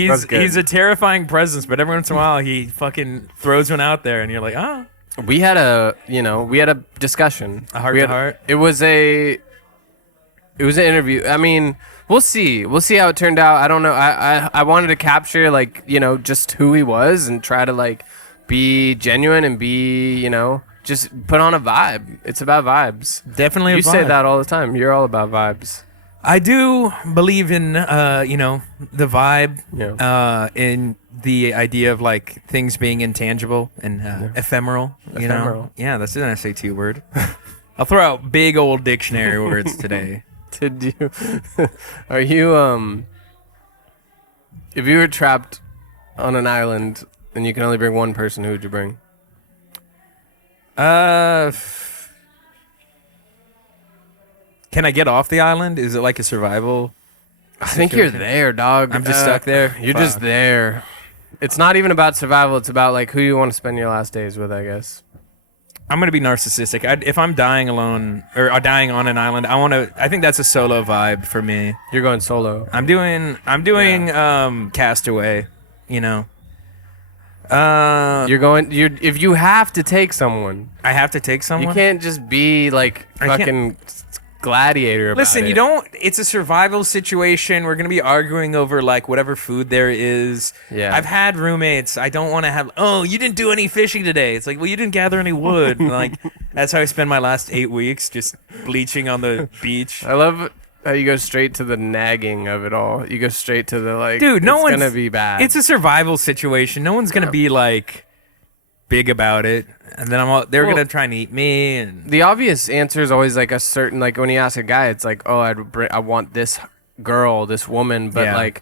That's good. he's a terrifying presence, but every once in a while he fucking throws one out there and you're like, "Oh, We had a discussion. A heart We to had- heart? It was an interview. I mean, we'll see. We'll see how it turned out. I don't know. I wanted to capture just who he was and try to be genuine and be, just put on a vibe. It's about vibes. definitely a You say vibe." that all the time. You're all about vibes. I do believe in the vibe, Yeah. in the idea of things being intangible and ephemeral. You know? Ephemeral. Yeah, that's an SAT word. I'll throw out big old dictionary words today. Did you? Are you? If you were trapped on an island and you can only bring one person, who would you bring? Can I get off the island? Is it like a survival? I think you're there, dog. I'm just stuck there? You're just Fuck. there. It's not even about survival. It's about like who you want to spend your last days with, I guess. I'm gonna be narcissistic. If I'm dying alone or dying on an island, I think that's a solo vibe for me. You're going solo. I'm doing Castaway. You know. If you have to take someone, I have to take someone. you can't just be like I can't- fucking gladiator about Listen, it. you don't. It's a survival situation. We're gonna be arguing over like whatever food there is. Yeah. I've had roommates. I don't want to have. Oh, you didn't do any fishing today. It's like, well, you didn't gather any wood. Like that's how I spend my last 8 weeks, just bleaching on the beach. I love how you go straight to the nagging of it all. You go straight to the like, Dude, no it's one's gonna be bad. It's a survival situation. No one's gonna be like big about it, and then they're Well, gonna try and eat me. And the obvious answer is always like a certain, like when you ask a guy, it's like, oh, I want this girl, this woman, but Yeah. like,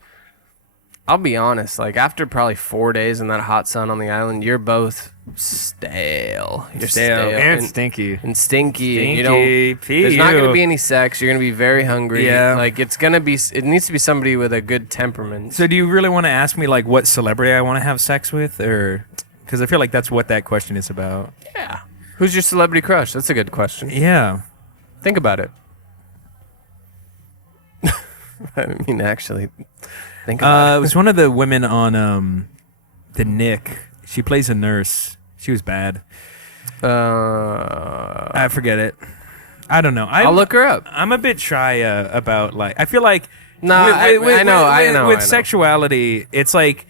I'll be honest, like after probably 4 days in that hot sun on the island, you're both stale. You're stale and stinky. and stinky. And you Stinky. don't. There's not gonna Pee. be any sex. You're gonna be very hungry. Yeah. Like it's gonna be. It needs to be somebody with a good temperament. So, do you really want to ask me like what celebrity I want to have sex with, or because I feel like that's what that question is about? Yeah. Who's your celebrity crush? That's a good question. Yeah. Think about it. I mean, actually, think about It was one of the women on the Nick. She plays a nurse. She was bad. it. I forget it. I don't know. I'll look her up. I'm a bit shy about like. I feel like No, I know. With sexuality, it's like,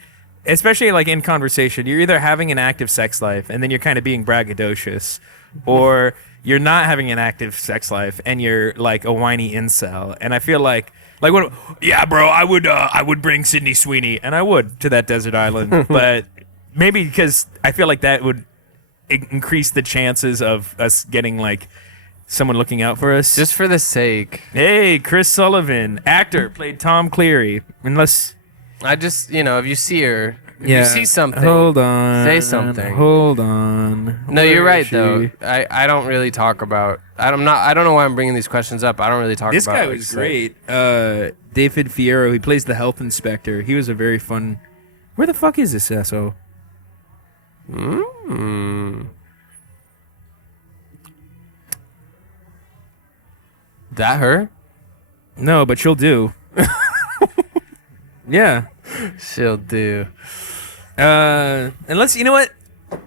especially like in conversation, you're either having an active sex life and then you're kind of being braggadocious, or you're not having an active sex life and you're like a whiny incel. And I feel like what? Yeah, bro, I would bring Sydney Sweeney, and I would, to that desert island, but maybe because I feel like that would increase the chances of us getting like someone looking out for us. Just for the sake. Hey, Chris Sullivan, actor, played Tom Cleary. Unless, I just, if you see her, if you see something. Hold on. Say something. Hold on. No, Where you're right is she? though. I don't really talk about. I don't know why I'm bringing these questions up. I don't really talk This about. guy like, was sex. great. David Fierro. He plays the health inspector. He was a very fun. Where the fuck is this asshole? That her? No, but she'll do. Yeah. She'll do. Unless, you know what?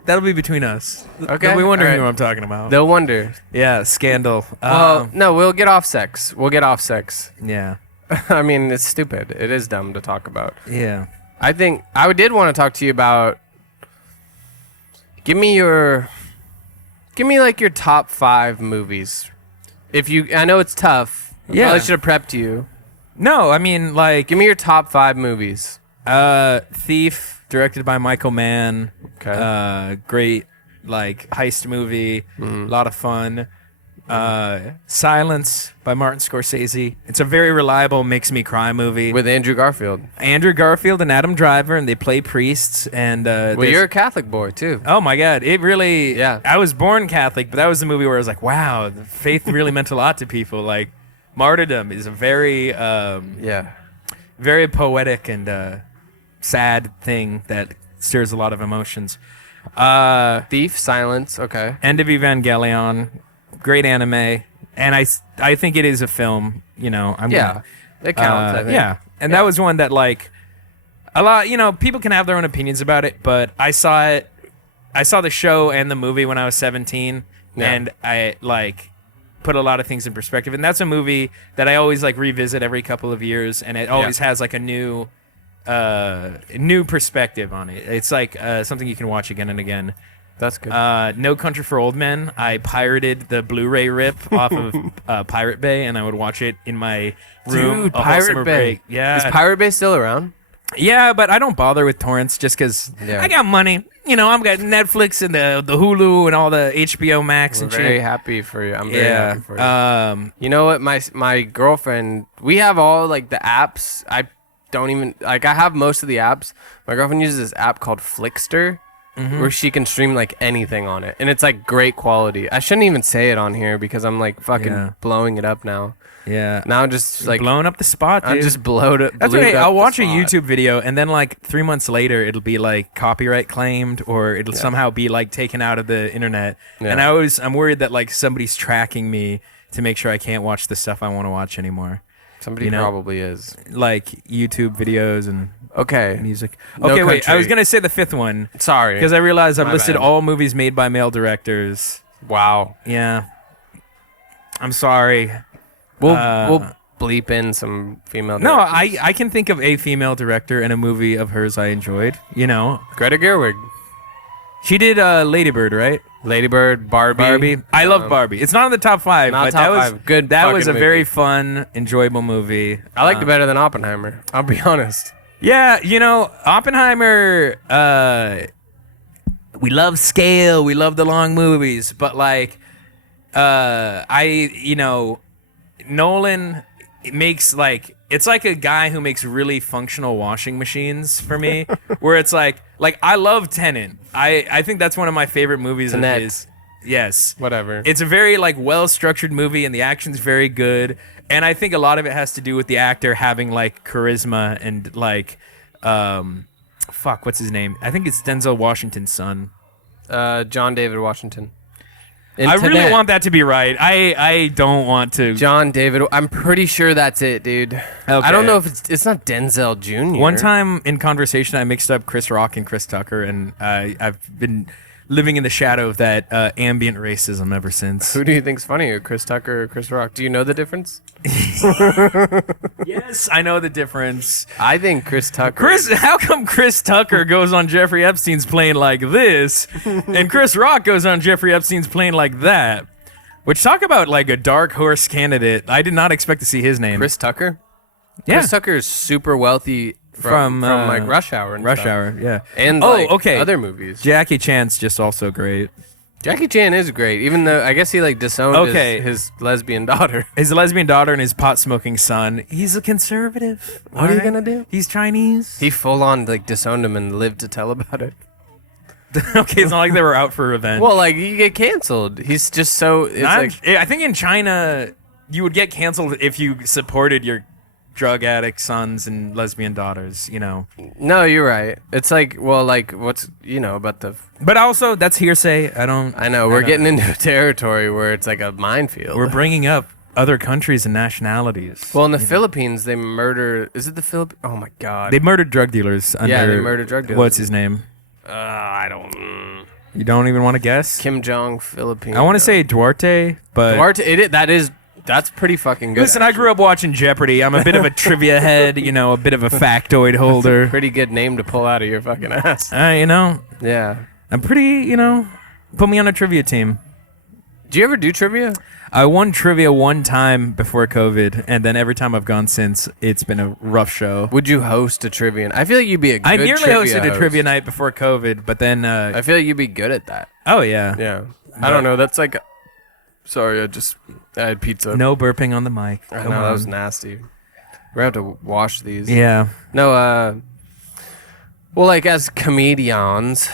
That'll be between us. Okay, They'll be wondering alright. who I'm talking about. They'll wonder. Yeah, scandal. Well, no, we'll get off sex. We'll get off sex. Yeah. I mean, it's stupid. It is dumb to talk about. Yeah. I think I did want to talk to you about. Give me like your top 5 movies. I know it's tough. Yeah. Probably should have prepped you. No, I mean, like, Give me your top 5 movies. Thief, directed by Michael Mann. Okay. Great, like, heist movie. A lot of fun. Silence by Martin Scorsese. It's a very reliable makes me cry movie. With Andrew Garfield. Andrew Garfield and Adam Driver, and they play priests. And Well, you're a Catholic boy too. oh my God, it really. Yeah. I was born Catholic, but that was the movie where I was like, wow, the faith really meant a lot to people. Like, martyrdom is a very, Yeah. very poetic and sad thing that stirs a lot of emotions. Thief, Silence. Okay. End of Evangelion, great anime, and I think it is a film. You know, Yeah. It counts. I think. Yeah, and that was one that like a lot. You know, people can have their own opinions about it, but I saw it. I saw the show and the movie when I was 17, Yeah. and I like put a lot of things in perspective. And that's a movie that I always like revisit every couple of years, and it always has like a new perspective on it. It's like something you can watch again and again. That's good. No Country for Old Men. I pirated the Blu-ray rip off of Pirate Bay, and I would watch it in my room. Dude, a whole Pirate summer Bay. break. Yeah, Is Pirate Bay still around? yeah, but I don't bother with torrents just because Yeah. I got money. You know, I've got Netflix and the Hulu and all the HBO Max We're and very shit. happy for you. I'm very Yeah. happy for you. You know what? My girlfriend, we have all like the apps. I don't even like. I have most of the apps. My girlfriend uses this app called Flickster, where she can stream like anything on it, and it's like great quality. I shouldn't even say it on here because I'm like fucking Yeah. blowing it up now. Yeah. Now I'm just like blowing up the spot, dude. I'm just blowed up. That's okay. I'll watch a YouTube video, and then like 3 months later, it'll be like copyright claimed, or it'll somehow be like taken out of the internet. Yeah. And I'm worried that like somebody's tracking me to make sure I can't watch the stuff I want to watch anymore, Somebody probably is. like YouTube videos and Okay. music. No Okay, wait. I country. was gonna say the fifth one Sorry. because I realized I've My listed bad. all movies made by male directors. Wow. Yeah. I'm sorry. We'll bleep in some female. No, directors. I can think of a female director and a movie of hers I enjoyed. You know, Greta Gerwig, she did Lady Bird, right? Lady Bird, Barbie. Barbie. I love Barbie. It's not in the top 5, Not but top that was 5. Good That was a fucking very movie. fun, enjoyable movie. I liked it better than Oppenheimer. I'll be honest. Yeah, you know, Oppenheimer. We love scale. We love the long movies, but like, Nolan makes like it's like a guy who makes really functional washing machines for me, where it's like I love Tenet. I think that's one of my favorite movies of Tenet. his. Yes. Whatever. It's a very like well-structured movie, and the action's very good. And I think a lot of it has to do with the actor having like charisma and like, what's his name? I think it's Denzel Washington's son. John David Washington. I really want that to be right. I don't want to. John David. I'm pretty sure that's it, dude. Okay. I don't know if it's not Denzel Jr. One time in conversation, I mixed up Chris Rock and Chris Tucker, and I've been living in the shadow of that ambient racism ever since. Who do you think's funnier, Chris Tucker or Chris Rock? Do you know the difference? Yes, I know the difference. I think Chris Tucker. How come Chris Tucker goes on Jeffrey Epstein's plane like this, and Chris Rock goes on Jeffrey Epstein's plane like that? Which, talk about like a dark horse candidate. I did not expect to see his name. Chris Tucker. Yeah. Chris Tucker is super wealthy from like Rush Hour. And Rush stuff. Hour, yeah. And okay. other movies. Jackie Chan's just also great. Jackie Chan is great, even though I guess he like disowned his lesbian daughter. His lesbian daughter and his pot-smoking son. He's a conservative. What are you gonna do? He's Chinese. He full on like disowned him and lived to tell about it. Okay, it's not like they were out for revenge. Well, like you get canceled. He's just so. It's I think in China, you would get canceled if you supported your drug addict sons and lesbian daughters, you know. No, you're right. It's like, well, like what's about the. But also, that's hearsay. I know we're getting into territory where it's like a minefield. We're bringing up other countries and nationalities. Well, in the Philippines, they murder. Is it the Philippines? Oh my God. They murdered drug dealers. Yeah, under, they murdered drug dealers. What's his name? I don't. You don't even want to guess? Kim Jong Philippines. I want to say Duarte, but That's pretty fucking good. listen, I grew up watching Jeopardy. I'm a bit of a trivia head, a bit of a factoid holder. Pretty good name to pull out of your fucking ass. Yeah. I'm pretty, put me on a trivia team. Do you ever do trivia? I won trivia one time before COVID, and then every time I've gone since, it's been a rough show. Would you host a trivia? I feel like you'd be a good I nearly hosted a host. trivia night before COVID, but then... I feel like you'd be good at that. oh, yeah. Yeah. I don't know. That's like... Sorry, I had pizza. No burping on the mic. I Come know, that was on. nasty. We're going to have to wash these. Yeah. No, well, like as comedians,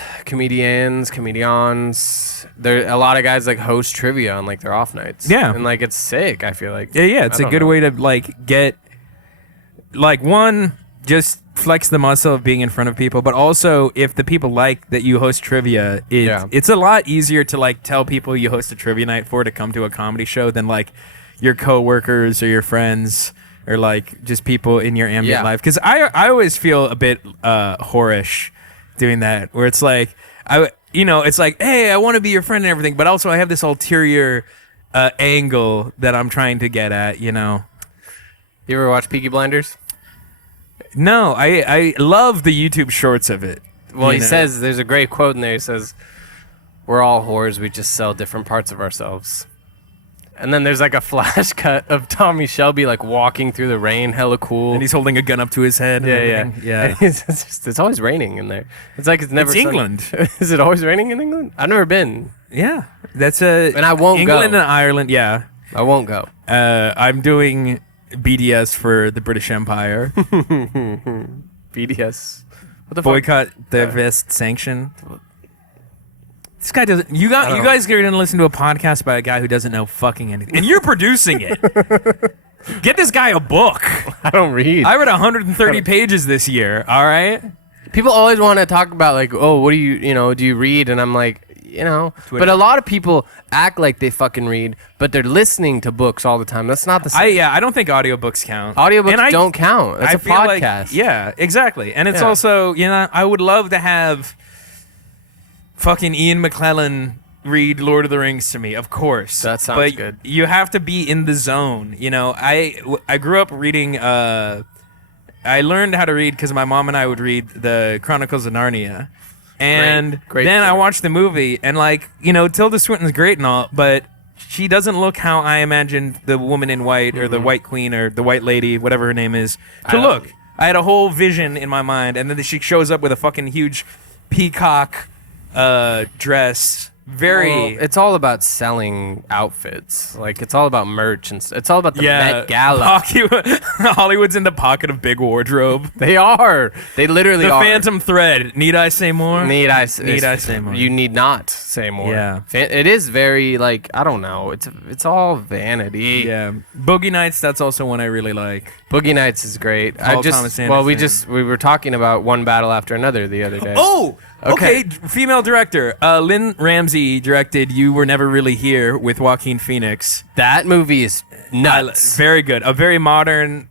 there a lot of guys like host trivia on like their off nights. Yeah. And like it's sick, I feel like. Yeah, it's I a don't good know. way to like get... Like, one, just flex the muscle of being in front of people, but also if the people like that you host trivia, it's a lot easier to like tell people you host a trivia night for to come to a comedy show than like your coworkers or your friends or like just people in your ambient life. Because I always feel a bit whorish doing that, where it's like it's like, hey, I want to be your friend and everything, but also I have this ulterior angle that I'm trying to get at. You ever watch Peaky Blinders? No, I love the YouTube shorts of it. Well, he says, there's a great quote in there. He says, "We're all whores. We just sell different parts of ourselves." And then there's like a flash cut of Tommy Shelby like walking through the rain, hella cool. And he's holding a gun up to his head. yeah. Yeah. It's always raining in there. It's like it's never. It's England. Is it always raining in England? I've never been. Yeah. That's a... And I won't England go. and Ireland, yeah. I won't go. I'm doing BDS for the British Empire. BDS. What the Boycott, divest, sanction. This guy doesn't. You guys are gonna listen to a podcast by a guy who doesn't know fucking anything, and you're producing it. Get this guy a book. I don't read. I read 130 pages this year. All right. People always want to talk about like, oh, what do you read? And I'm like, Twitter. But a lot of people act like they fucking read, but they're listening to books all the time. That's not the same. I don't think audiobooks count. Audiobooks don't count. That's I a feel like- podcast. yeah, exactly. And it's Yeah. also, I would love to have fucking Ian McClellan read Lord of the Rings to me, of course. That sounds but good. You have to be in the zone. I grew up reading. I learned how to read because my mom and I would read the Chronicles of Narnia, and Great then I story. watched the movie, and Tilda Swinton's great and all, but she doesn't look how I imagined the woman in white or the White Queen or the White Lady, whatever her name is, to look. I had a whole vision in my mind, and then she shows up with a fucking huge peacock dress. Well, it's all about selling outfits. Like, it's all about merch, and it's all about the Met Gala. Hollywood's in the pocket of big wardrobe. They are. They literally The are. Phantom Thread. Need I say more? Need I say more? You need not say more. Yeah. It is very, like, I don't know. It's all vanity. Yeah. Boogie Nights, that's also one I really like. Boogie Nights is great. Paul Thomas we Anderson. we were talking about One Battle After Another the other day. Oh! Okay. Okay, female director. Lynn Ramsey directed You Were Never Really Here with Joaquin Phoenix. That movie is nuts. Very good. A very modern,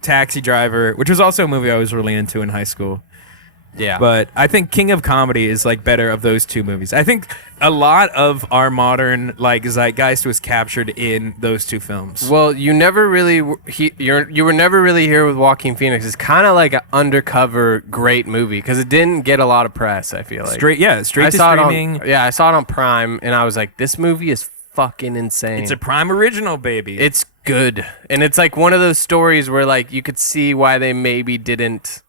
Taxi Driver, which was also a movie I was really into in high school. Yeah. But I think King of Comedy is better of those two movies. I think a lot of our modern zeitgeist was captured in those two films. Well, you never really you were never really here with Joaquin Phoenix. It's kind of like an undercover great movie because it didn't get a lot of press. I feel like Straight to streaming. I saw it on Prime, and I was like, this movie is fucking insane. It's a Prime original, baby. It's good, and it's like one of those stories where you could see why they maybe didn't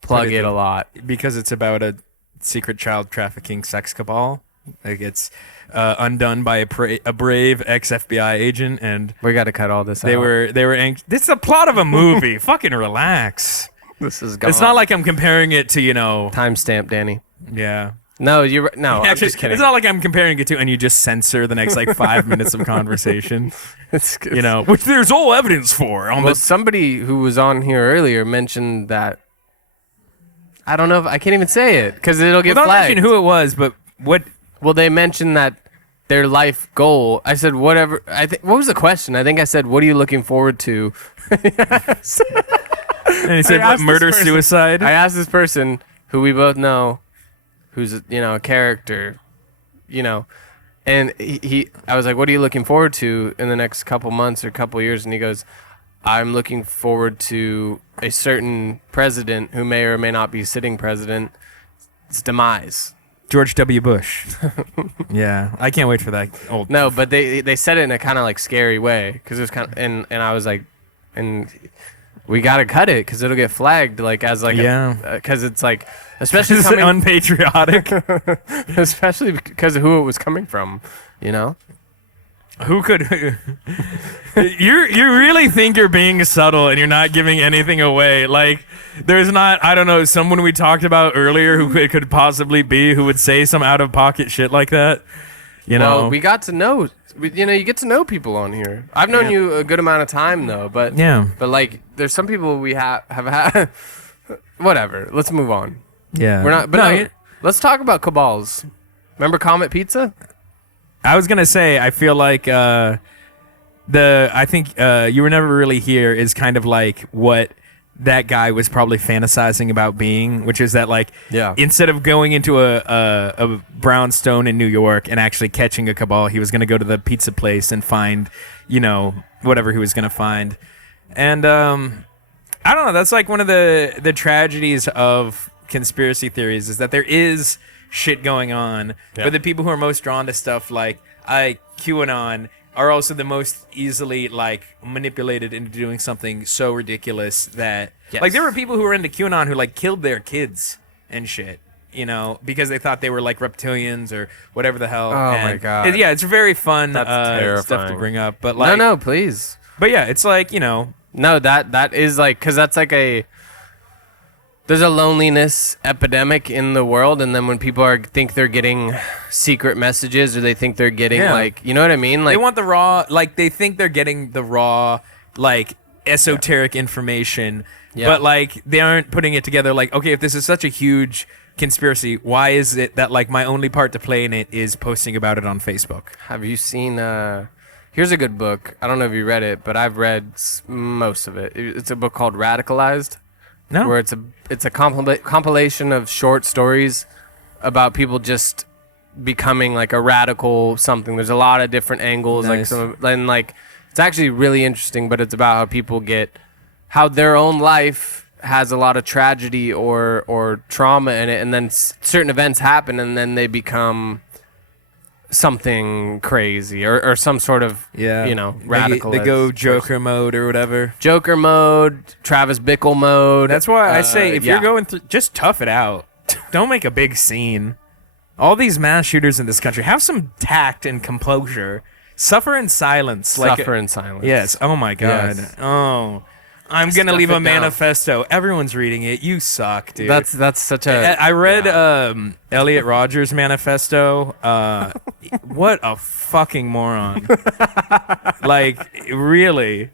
plug it a lot. Because it's about a secret child trafficking sex cabal. It's undone by a brave ex-FBI agent, and We got to cut all this they out. were anxious. This is the plot of a movie. Fucking relax. This is gone. It's not like I'm comparing it to timestamp, Danny. yeah. No, you're no. I'm Actually, just kidding. it's not like I'm comparing it to, and you just censor the next 5 minutes of conversation. It's Which there's all evidence for. Well, somebody who was on here earlier mentioned that. I don't know if I can't even say it because it'll get Without flagged. mentioning who it was, but what? Well, they mentioned that their life goal. I said whatever. What was the question? I think I said, "What are you looking forward to?" And he said, I what, asked murder, this person- suicide? I asked this person who we both know, who's a character, and I was like, "What are you looking forward to in the next couple months or couple years?" And he goes, "I'm looking forward to a certain president who may or may not be sitting president's demise." George W. Bush. Yeah, I can't wait for that. Old. No, but they said it in a kind of scary way because it was kind of and I was like, and we gotta cut it because it'll get flagged because it's especially This is coming, unpatriotic. especially because of who it was coming from, Who could? You really think you're being subtle and you're not giving anything away? There's not. I don't know. Someone we talked about earlier who it could possibly be who would say some out of pocket shit like that. Well, we got to know. You get to know people on here. I've known you a good amount of time though, but Yeah. But there's some people we have had. Whatever. Let's move on. Yeah. We're not. But no, let's talk about cabals. Remember Comet Pizza? I was gonna say. I feel like I think You Were Never Really Here is kind of like what that guy was probably fantasizing about being, which is that instead of going into a brownstone in New York and actually catching a cabal, he was going to go to the pizza place and find whatever he was going to find. And I don't know, that's one of the tragedies of conspiracy theories is that there is shit going on, but the people who are most drawn to stuff like QAnon are also the most easily manipulated into doing something so ridiculous that there were people who were into QAnon who killed their kids and shit, because they thought they were reptilians or whatever the hell. Oh my God. Yeah, it's very fun That's stuff to terrifying. bring up. But No, please. But yeah, it's like, No, that is like, because that's like there's a loneliness epidemic in the world, and then when people think they're getting secret messages, or they think they're getting like, you know what I mean? Like, they want the raw, like they think they're getting the raw, like esoteric information, but like they aren't putting it together. Like, okay, if this is such a huge conspiracy, why is it that like my only part to play in it is posting about it on Facebook? have you seen? Here's a good book. I don't know if you read it, but I've read most of it. It's a book called Radicalized. No. Where it's a compilation of short stories about people just becoming like a radical something. There's a lot of different angles, Nice. and like it's actually really interesting. But it's about how people how their own life has a lot of tragedy or trauma in it, and then certain events happen, and then they become something crazy or some sort of radical. They go Joker mode or whatever. Joker mode, Travis Bickle mode. That's why I say if yeah. you're going through, just tough it out. Don't make a big scene. All these mass shooters in this country, have some tact and composure. Suffer in silence. Suffer in silence. Yes. Oh my God. Yes. Oh, I'm gonna Stuff leave it a down. manifesto. Everyone's reading it. You suck, dude. That's such a. I read Elliot Rodgers' manifesto. What a fucking moron! Like, really,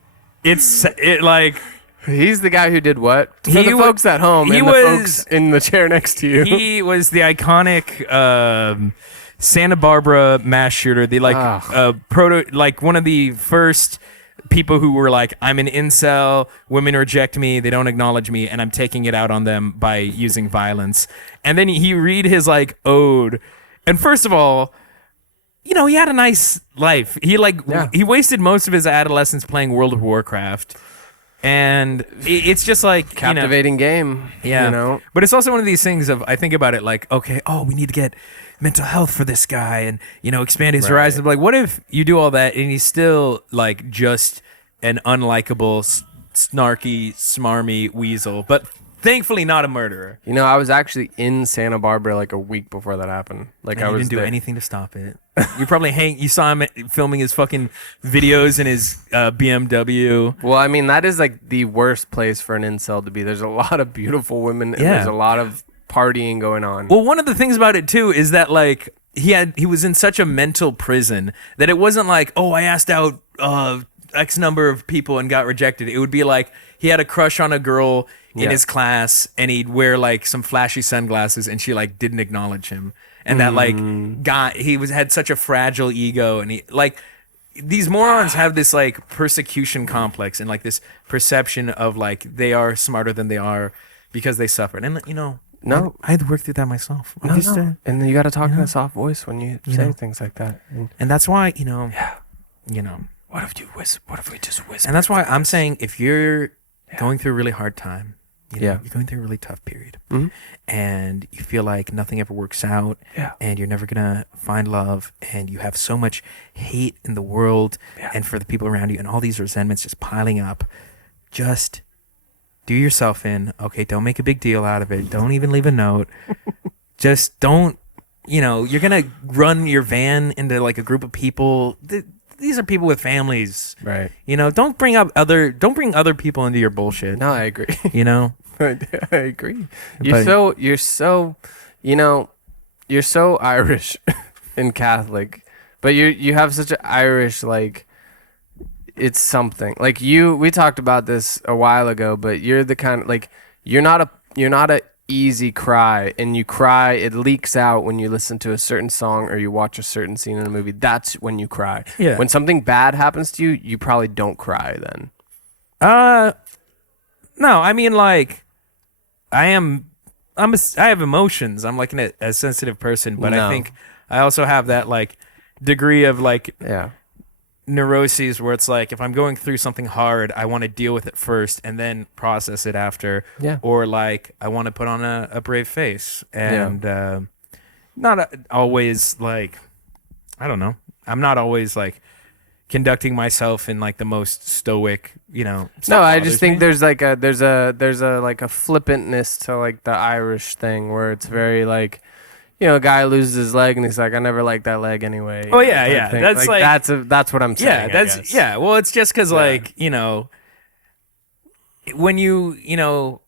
like. He's the guy who did what? For He the wa- folks at home he and the was- folks in the chair next to you. He was the iconic Santa Barbara mass shooter. The like one of the first people who were like, I'm an incel. Women reject me. They don't acknowledge me, and I'm taking it out on them by using violence. And then he read his like ode, and first of all, he had a nice life. He wasted most of his adolescence playing World of Warcraft. And it's just like Captivating game. yeah. You know? But it's also one of these things of I think about it like, okay, we need to get mental health for this guy and expand his horizons. Like, what if you do all that and he's still like just an unlikable, snarky, smarmy weasel, but thankfully not a murderer. I was actually in Santa Barbara like a week before that happened. Like And I you was didn't do there. anything to stop it. You probably you saw him filming his fucking videos in his BMW. Well, I mean, that is like the worst place for an incel to be. There's a lot of beautiful women, and Yeah. there's a lot of partying going on. Well, one of the things about it too is that like he was in such a mental prison that it wasn't like, I asked out X number of people and got rejected. It would be like he had a crush on a girl in his class and he'd wear like some flashy sunglasses and she like didn't acknowledge him. And that like had such a fragile ego, and he like these morons have this like persecution complex and like this perception of like they are smarter than they are because they suffered. And No. I had to work through that myself. I No, used no. to- And you got to talk in a soft voice when you say know. things like that. and that's why What if we just whisper? and that's why I'm saying if you're going through a really hard time, Yeah. you're going through a really tough period, Mhm. and you feel like nothing ever works out, Yeah. and you're never gonna find love, and you have so much hate in the world Yeah. and for the people around you, and all these resentments just piling up, just do yourself in. Okay, don't make a big deal out of it. Don't even leave a note. Just don't. You're gonna run your van into like a group of people. These are people with families. Right. Don't bring other people into your bullshit. No, I agree. I agree. But- You're so Irish and Catholic, but you have such an Irish like. It's something like we talked about this a while ago, but you're the kind of like you're not a easy cry, and you cry, it leaks out when you listen to a certain song or you watch a certain scene in a movie. That's when you cry. Yeah. When something bad happens to you, you probably don't cry then. No, I mean like I have emotions. I'm like a sensitive person, but No. I think I also have that like degree of like Yeah. neuroses where it's like if I'm going through something hard, I want to deal with it first and then process it after. Yeah. Or like I want to put on a brave face and not always like I don't know. I'm not always like conducting myself in like the most stoic, No, stuff I bothers just think me. there's a like a flippantness to like the Irish thing where it's very like a guy loses his leg and he's like, I never liked that leg anyway. Oh, yeah, type yeah. thing. That's like that's what I'm saying. Yeah, I that's guess. yeah. Well, it's just because like when you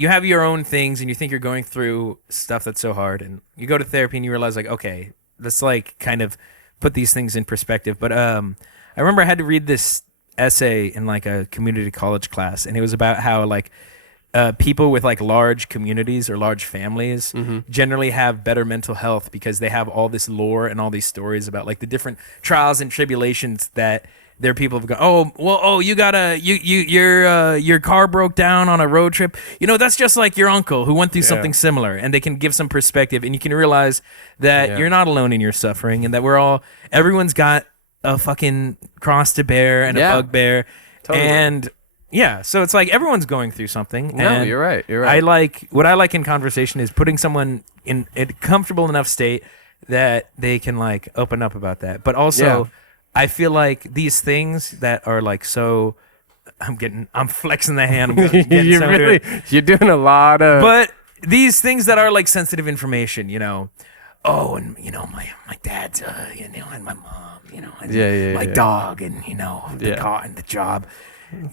have your own things and you think you're going through stuff that's so hard, and you go to therapy and you realize like, okay, let's like kind of put these things in perspective. But I remember I had to read this essay in like a community college class, and it was about how like people with like large communities or large families generally have better mental health because they have all this lore and all these stories about like the different trials and tribulations that their people have gone. Your car broke down on a road trip. That's just like your uncle who went through something similar, and they can give some perspective, and you can realize that you're not alone in your suffering, and that everyone's got a fucking cross to bear and a bugbear, Totally. and so it's like everyone's going through something. No, and you're right. You're right. What I like in conversation is putting someone in a comfortable enough state that they can like open up about that. But also, I feel like these things that are like so, I'm flexing the hand. You're doing a lot of. But these things that are like sensitive information, oh, and my dad's, and my mom, and my dog, and the car and the job.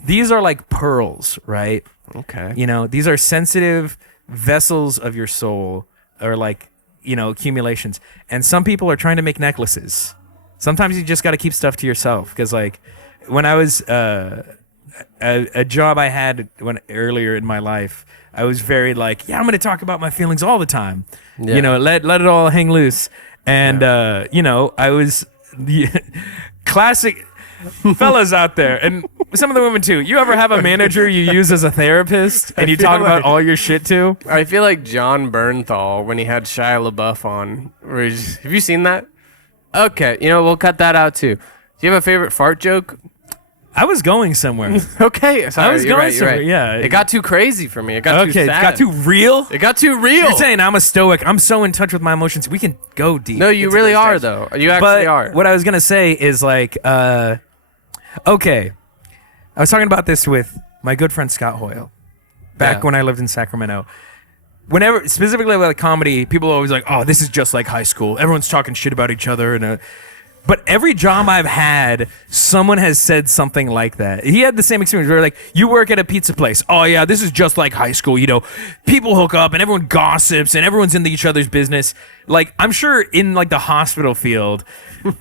These are like pearls, right? Okay. These are sensitive vessels of your soul, or like, accumulations. And some people are trying to make necklaces. Sometimes you just got to keep stuff to yourself. Because like when I was, a job I had earlier in my life, I was very like, I'm going to talk about my feelings all the time. Yeah. Let it all hang loose. And, I was the classic fellas out there, and some of the women too. You ever have a manager you use as a therapist and you talk about all your shit to? I feel like John Bernthal when he had Shia LaBeouf on. Have you seen that? Okay, we'll cut that out too. Do you have a favorite fart joke? I was going somewhere. Okay, sorry, I was you're going right, you're somewhere. right. Yeah, It got too crazy for me. It got too sad. It got too real. It got too real. You're saying I'm a stoic. I'm so in touch with my emotions. We can go deep. No, you into really those are types. though. You actually But are. what I was gonna say is like, okay, I was talking about this with my good friend Scott Hoyle back when I lived in Sacramento. Whenever, specifically with comedy, people are always like, "Oh, this is just like high school. Everyone's talking shit about each other." But every job I've had, someone has said something like that. He had the same experience where like, you work at a pizza place. Oh yeah, this is just like high school. People hook up and everyone gossips and everyone's into each other's business. Like, I'm sure in like the hospital field,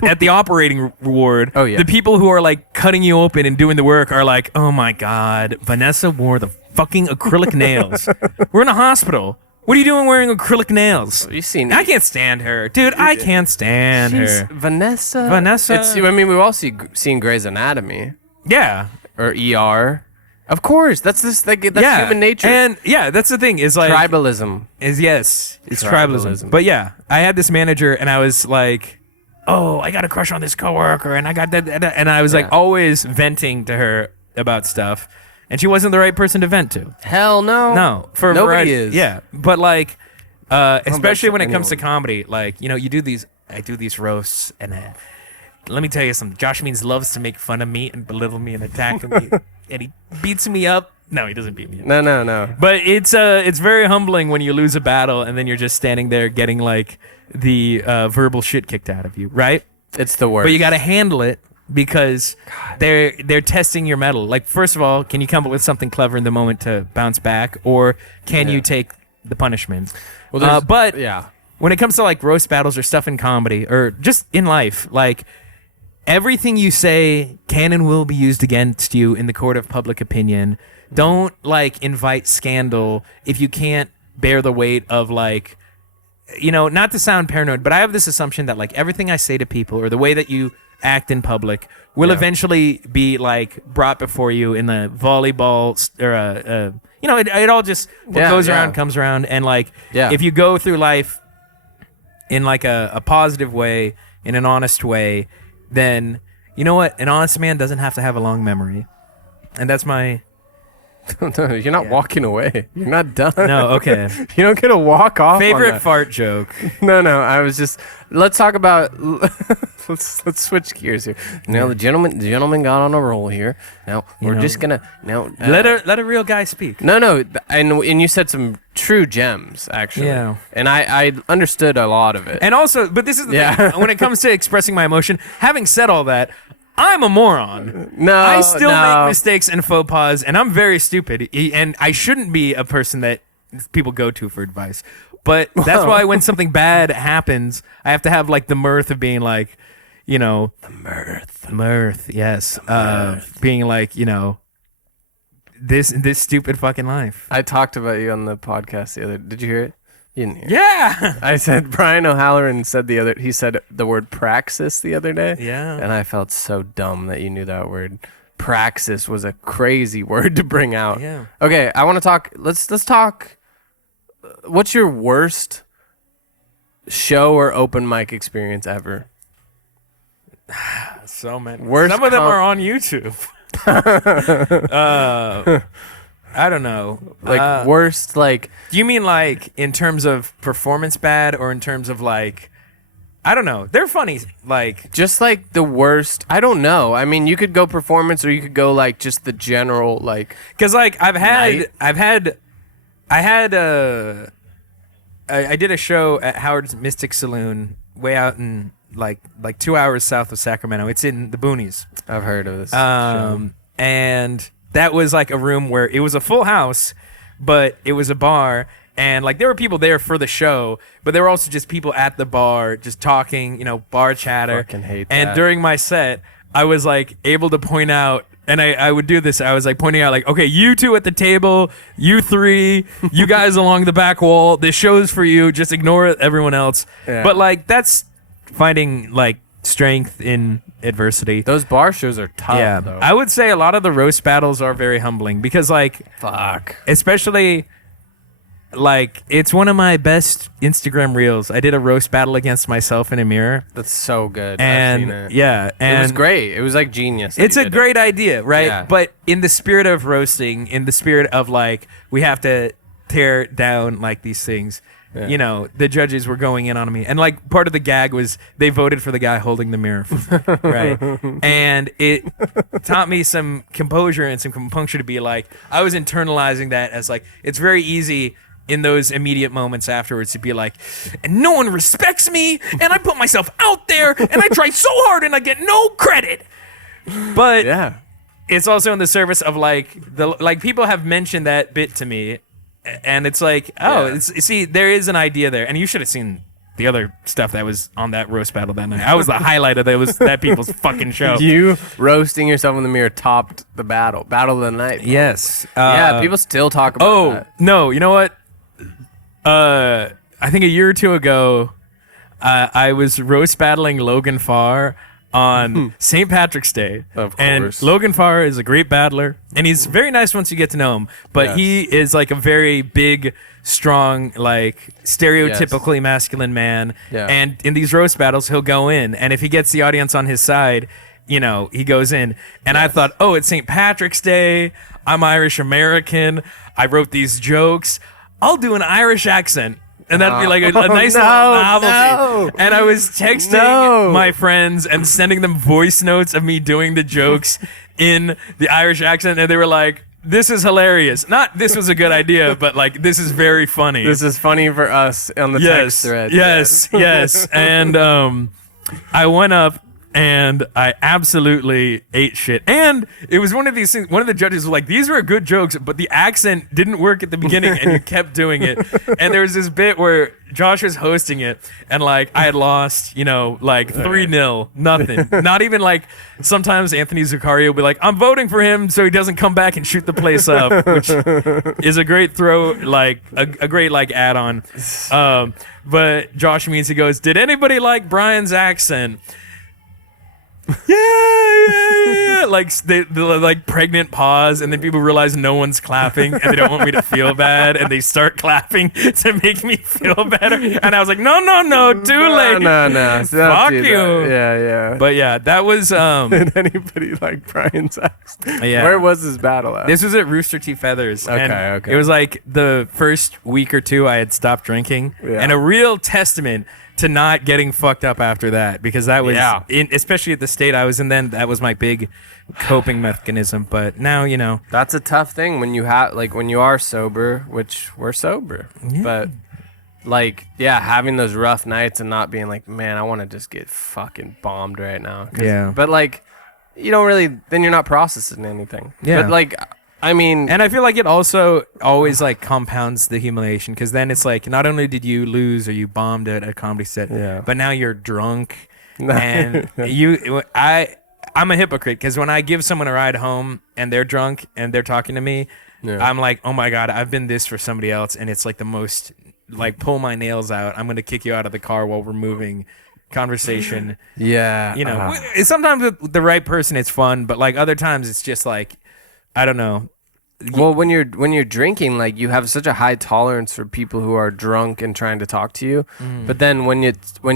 at the operating ward, the people who are like cutting you open and doing the work are like, oh my God, Vanessa wore the fucking acrylic nails. We're in a hospital. What are you doing wearing acrylic nails? You seen? I can't stand her, dude. I can't stand her. Vanessa. Vanessa. We've all seen Grey's Anatomy. Yeah. Or ER. Of course, that's human nature. And that's the thing is like Tribalism. It's tribalism. But yeah, I had this manager and I was like, oh, I got a crush on this coworker and I got that, and I was like always venting to her about stuff. And she wasn't the right person to vent to. Hell no. No. For nobody variety, is. Yeah. But like, especially when it comes to anyone. comedy, like, I do these roasts, and let me tell you something. Josh Means loves to make fun of me and belittle me and attack me, and he beats me up. No, he doesn't beat me up. No. But it's very humbling when you lose a battle and then you're just standing there getting like the verbal shit kicked out of you, right? It's the worst. But you got to handle it because they're testing your mettle. Like, first of all, can you come up with something clever in the moment to bounce back, or can you take the punishment? Well, but when it comes to like roast battles or stuff in comedy or just in life, like everything you say can and will be used against you in the court of public opinion. Don't like invite scandal if you can't bear the weight of like, not to sound paranoid, but I have this assumption that like everything I say to people or the way that you act in public will eventually be like brought before you in the volleyball or it all just goes around comes around, and like if you go through life in like a positive way, in an honest way, then you know what, an honest man doesn't have to have a long memory. And that's my You're not walking away. You're not done. No, okay. You don't get to walk off. Favorite fart joke. No. I was just. Let's talk about. let's switch gears here. Now the gentleman got on a roll here. Now we're just gonna let a real guy speak. No, and you said some true gems actually. Yeah. And I understood a lot of it. And also, but this is the thing. When it comes to expressing my emotion, having said all that, I'm a moron. I still make mistakes and faux pas, and I'm very stupid. And I shouldn't be a person that people go to for advice. But that's why when something bad happens, I have to have like the mirth of being like, you know, the mirth, yes, being like, you know, this stupid fucking life. I talked about you on the podcast the other. Did you hear it? You didn't hear it. Yeah. I said Brian O'Halloran said he said the word praxis the other day. Yeah. And I felt so dumb that you knew that word. Praxis was a crazy word to bring out. Yeah. Okay, I want to talk. Let's talk. What's your worst show or open mic experience ever? So many. Some of them are on YouTube. I don't know. Like worst, like. Do you mean like in terms of performance bad, or in terms of like, I don't know. They're funny. Like just like the worst. I don't know. I mean, you could go performance, or you could go like just the general like. Because like I did a show at Howard's Mystic Saloon way out in like 2 hours south of Sacramento. It's in the boonies. I've heard of this show. And that was like a room where it was a full house, but it was a bar, and like there were people there for the show, but there were also just people at the bar just talking, you know, bar chatter. Fucking hate that. And during my set, I was like able to point out, and I would do this. I was like pointing out, like, okay, you two at the table, you three, you guys along the back wall. This show's for you. Just ignore everyone else. Yeah. But like that's finding like strength in adversity. Those bar shows are tough. Yeah, though. I would say a lot of the roast battles are very humbling because like, especially. Like, it's one of my best Instagram reels. I did a roast battle against myself in a mirror. That's so good. And I've seen it. Yeah, and it was great. It was like genius. It's a great idea, right? Yeah. But in the spirit of roasting, in the spirit of like, we have to tear down like these things. Yeah. You know, the judges were going in on me, and like part of the gag was they voted for the guy holding the mirror, right? And it taught me some composure and some compunction to be like, I was internalizing that as like, it's very easy in those immediate moments afterwards to be like, and no one respects me, and I put myself out there, and I try so hard, and I get no credit. But yeah, it's also in the service of like people have mentioned that bit to me, and it's like, see, there is an idea there, and you should have seen the other stuff that was on that roast battle that night. I was the highlight of that people's fucking show. You roasting yourself in the mirror topped the battle of the night. Bro. Yes. Yeah, people still talk about that. No, you know what? I think a year or two ago, I was roast battling Logan Farr on St. Patrick's Day. Of course. And Logan Farr is a great battler, and he's very nice once you get to know him. But he is like a very big, strong, like stereotypically masculine man. Yeah. And in these roast battles, he'll go in, and if he gets the audience on his side, you know, he goes in. And I thought, oh, it's St. Patrick's Day. I'm Irish American. I wrote these jokes. I'll do an Irish accent. And that'd be like a nice little novelty. No. And I was texting my friends and sending them voice notes of me doing the jokes in the Irish accent. And they were like, this is hilarious. Not this was a good idea, but like, this is very funny. This is funny for us on the text thread. Yes. And I went up and I absolutely ate shit. And it was one of these things, one of the judges was like, these were good jokes, but the accent didn't work at the beginning and you kept doing it. And there was this bit where Josh was hosting it and like I had lost, you know, like 3-0, nothing. Not even like sometimes Anthony Zuccario will be like, I'm voting for him so he doesn't come back and shoot the place up, which is a great throw, like a great like add-on. But Josh means he goes, did anybody like Brian's accent? yeah. Like they like pregnant pause, and then people realize no one's clapping, and they don't want me to feel bad, and they start clapping to make me feel better. And I was like, no, too late. No. Fuck you. Yeah. But yeah, that was Did anybody like Brian's asked? Yeah. Where was this battle at? This was at Rooster Teeth Feathers. Okay, and okay. It was like the first week or two I had stopped drinking, Yeah. and a real testament to not getting fucked up after that, because that was, especially at the state I was in then, that was my big coping mechanism. But now, you know. That's a tough thing when you have, like, when you are sober, which we're sober. Yeah. But, like, yeah, having those rough nights and not being like, man, I want to just get fucking bombed right now. Yeah. But, like, you don't really, then you're not processing anything. Yeah. But, like, I mean. And I feel like it also always like compounds the humiliation, because then it's like not only did you lose or you bombed at a comedy set, but now you're drunk. And I'm a hypocrite, because when I give someone a ride home and they're drunk and they're talking to me, I'm like, oh my God, I've been this for somebody else. And it's like the most, like, pull my nails out. I'm going to kick you out of the car while we're moving conversation. Yeah. You know, sometimes with the right person, it's fun. But like other times it's just like, I don't know. Well, when you're drinking, like, you have such a high tolerance for people who are drunk and trying to talk to you. But then when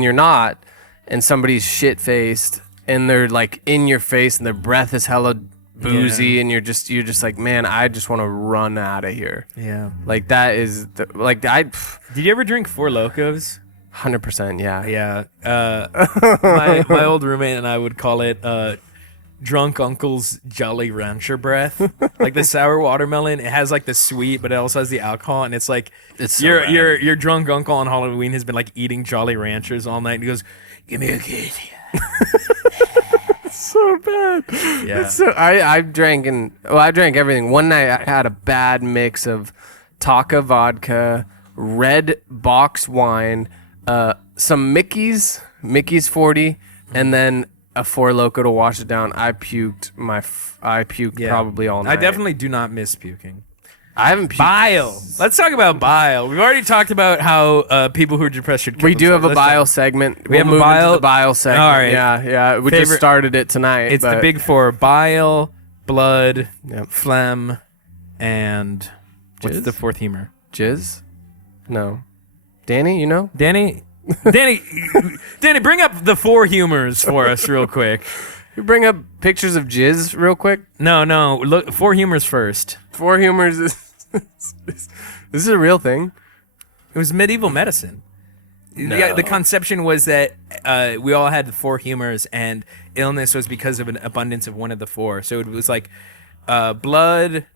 you're not, and somebody's shit faced and they're like in your face and their breath is hella boozy, and you're just like, man, I just want to run out of here. Yeah. Like that is Did you ever drink Four Locos? 100%. Yeah. Yeah. My old roommate and I would call it drunk uncle's Jolly Rancher breath. Like the sour watermelon, it has like the sweet, but it also has the alcohol, and it's like your drunk uncle on Halloween has been like eating Jolly Ranchers all night, and he goes, "Give me a kiss." So bad. Yeah. It's so, I drank everything. One night I had a bad mix of Taka vodka, red box wine, some Mickey's 40, and then a Four Loko to wash it down. I puked probably all night. I definitely do not miss puking. I haven't puked. Bile. Let's talk about bile. We've already talked about how people who are depressed should kill We do have themselves. a bile segment. We have a move bile- into the bile segment. All right. Yeah. We just started it tonight. It's the big four: bile, blood, Yep. phlegm, and what's Jizz? the fourth humor? Jizz? No. Danny, you know? Danny, bring up the four humors for us real quick. You bring up pictures of jizz real quick. No. Look, four humors first. Four humors is this is a real thing. It was medieval medicine. No. Yeah, the conception was that we all had the four humors, and illness was because of an abundance of one of the four. So it was like blood,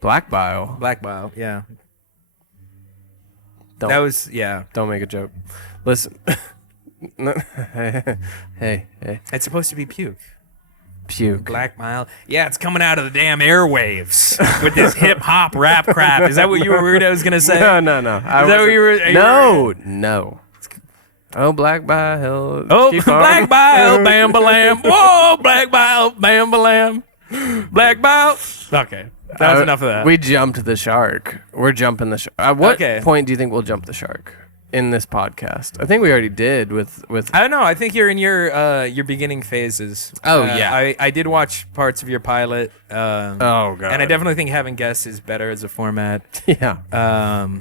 Black bile. black bile. Yeah, Don't, that was don't make a joke. Listen. No. Hey. It's supposed to be puke. Puke. Black bile. Yeah, it's coming out of the damn airwaves with this hip hop rap crap. Is that what you were worried I was gonna say? No. Is that what you were? No. Oh, black bile. Oh, Keep on. black bile, bam, balam. Whoa, black bile, bam, balam. Black bile. Okay, that was enough of that. We jumped the shark. We're jumping the shark. At what Okay. point do you think we'll jump the shark in this podcast? I think we already did with. I don't know. I think you're in your beginning phases. Oh, yeah. I did watch parts of your pilot. Oh god. And I definitely think having guests is better as a format. Yeah.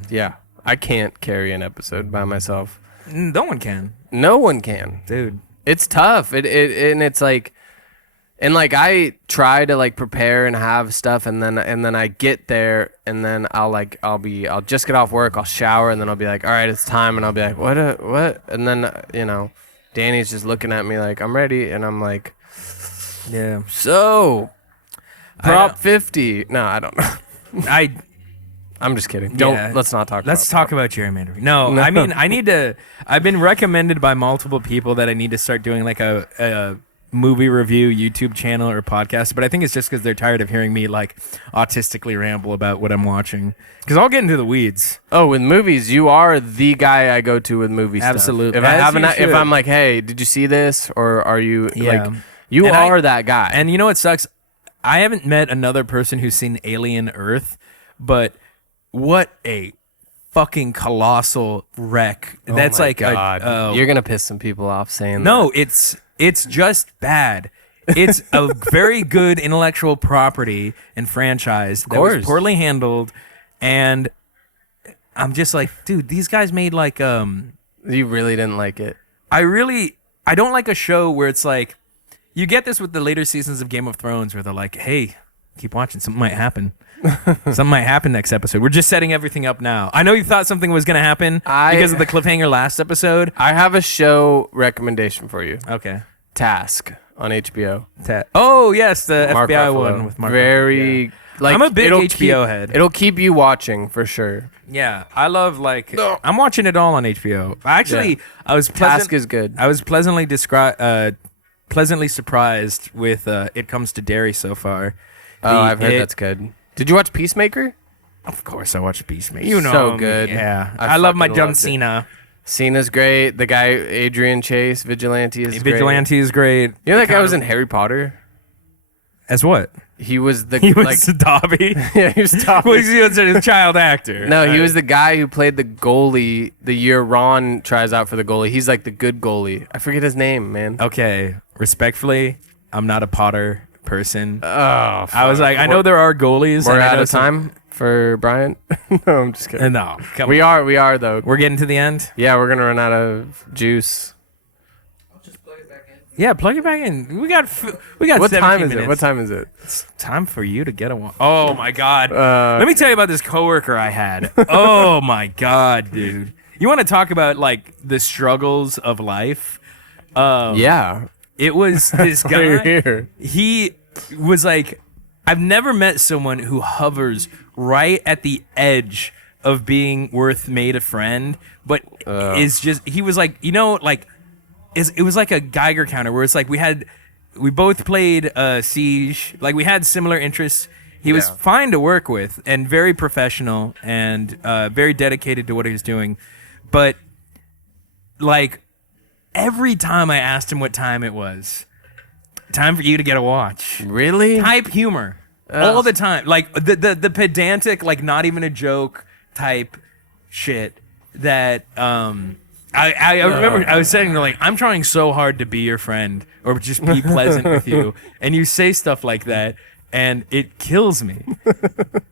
Yeah. I can't carry an episode by myself. No one can, No one can. dude. It's tough. And it's like, and like I try to like prepare and have stuff, and then I get there, and then I'll just get off work, I'll shower, and then I'll be like, all right, it's time, and I'll be like, what, and then Danny's just looking at me like I'm ready, and I'm like, Yeah. so Prop 50. No, I don't know. I'm just kidding. Let's not talk. Let's about talk about gerrymandering. No, I mean I've been recommended by multiple people that I need to start doing like a movie review YouTube channel or podcast, but I think it's just because they're tired of hearing me like autistically ramble about what I'm watching. Because I'll get into the weeds. Oh, with movies, you are the guy I go to with movie stuff. Absolutely. If I As haven't, you if should. I'm like, hey, did you see this, or are you Yeah. like, you And are that guy? And you know what sucks? I haven't met another person who's seen Alien Earth, but what a fucking colossal wreck. That's my like God. You're gonna piss some people off saying no, that. it's just bad. It's a very good intellectual property and franchise that was poorly handled, and I'm just like, dude, these guys made like You really didn't like it. I don't like a show where it's like, you get this with the later seasons of Game of Thrones where they're like, hey, keep watching, something might happen. Something might happen next episode. We're just setting everything up now. I know you thought something was going to happen because of the cliffhanger last episode. I have a show recommendation for you. Okay. Task on HBO. Oh, yes, the Mark FBI Ruffalo. one with Mark Very... Ruffalo. Like, I'm a big it'll HBO head. It'll keep you watching for sure. Yeah, I love I'm watching it all on HBO. Actually, I was Task is good. I was pleasantly surprised with It Comes to Dairy so far. I've heard that's good. Did you watch Peacemaker? Of course, I watched Peacemaker. You know, so good. Yeah, I love my John Cena. Cena's great. The guy Adrian Chase, Vigilante is great. Vigilante is great. You know that guy was in Harry Potter? As what? He was He was Dobby. Yeah, he was Dobby. Well, he was a child actor. No, he was the guy who played the goalie the year Ron tries out for the goalie. He's like the good goalie. I forget his name, man. Okay, respectfully, I'm not a Potter person. Oh, I was like, I know there are goalies. We're and I out know of time for Bryant. No, I'm just kidding. No, come We on. are though. We're getting to the end. Yeah, we're gonna run out of juice. Yeah, plug it back in. We got What 17 time is minutes. it? What time is it? It's time for you to get a one. Oh my God. Uh, Let me tell you about this coworker I had. Oh my God, dude. You want to talk about like the struggles of life? Yeah. It was this Why you're guy. here. He was like, I've never met someone who hovers right at the edge of being worth made a friend, but is just, he was like, you know, like, it was like a Geiger counter where it's like we both played Siege, like we had similar interests. He was fine to work with and very professional and very dedicated to what he was doing, but like every time I asked him what time it was, time for you to get a watch. Really? Type humor all the time, like the pedantic, like not even a joke type shit that I remember I was saying like, I'm trying so hard to be your friend or just be pleasant with you, and you say stuff like that and it kills me.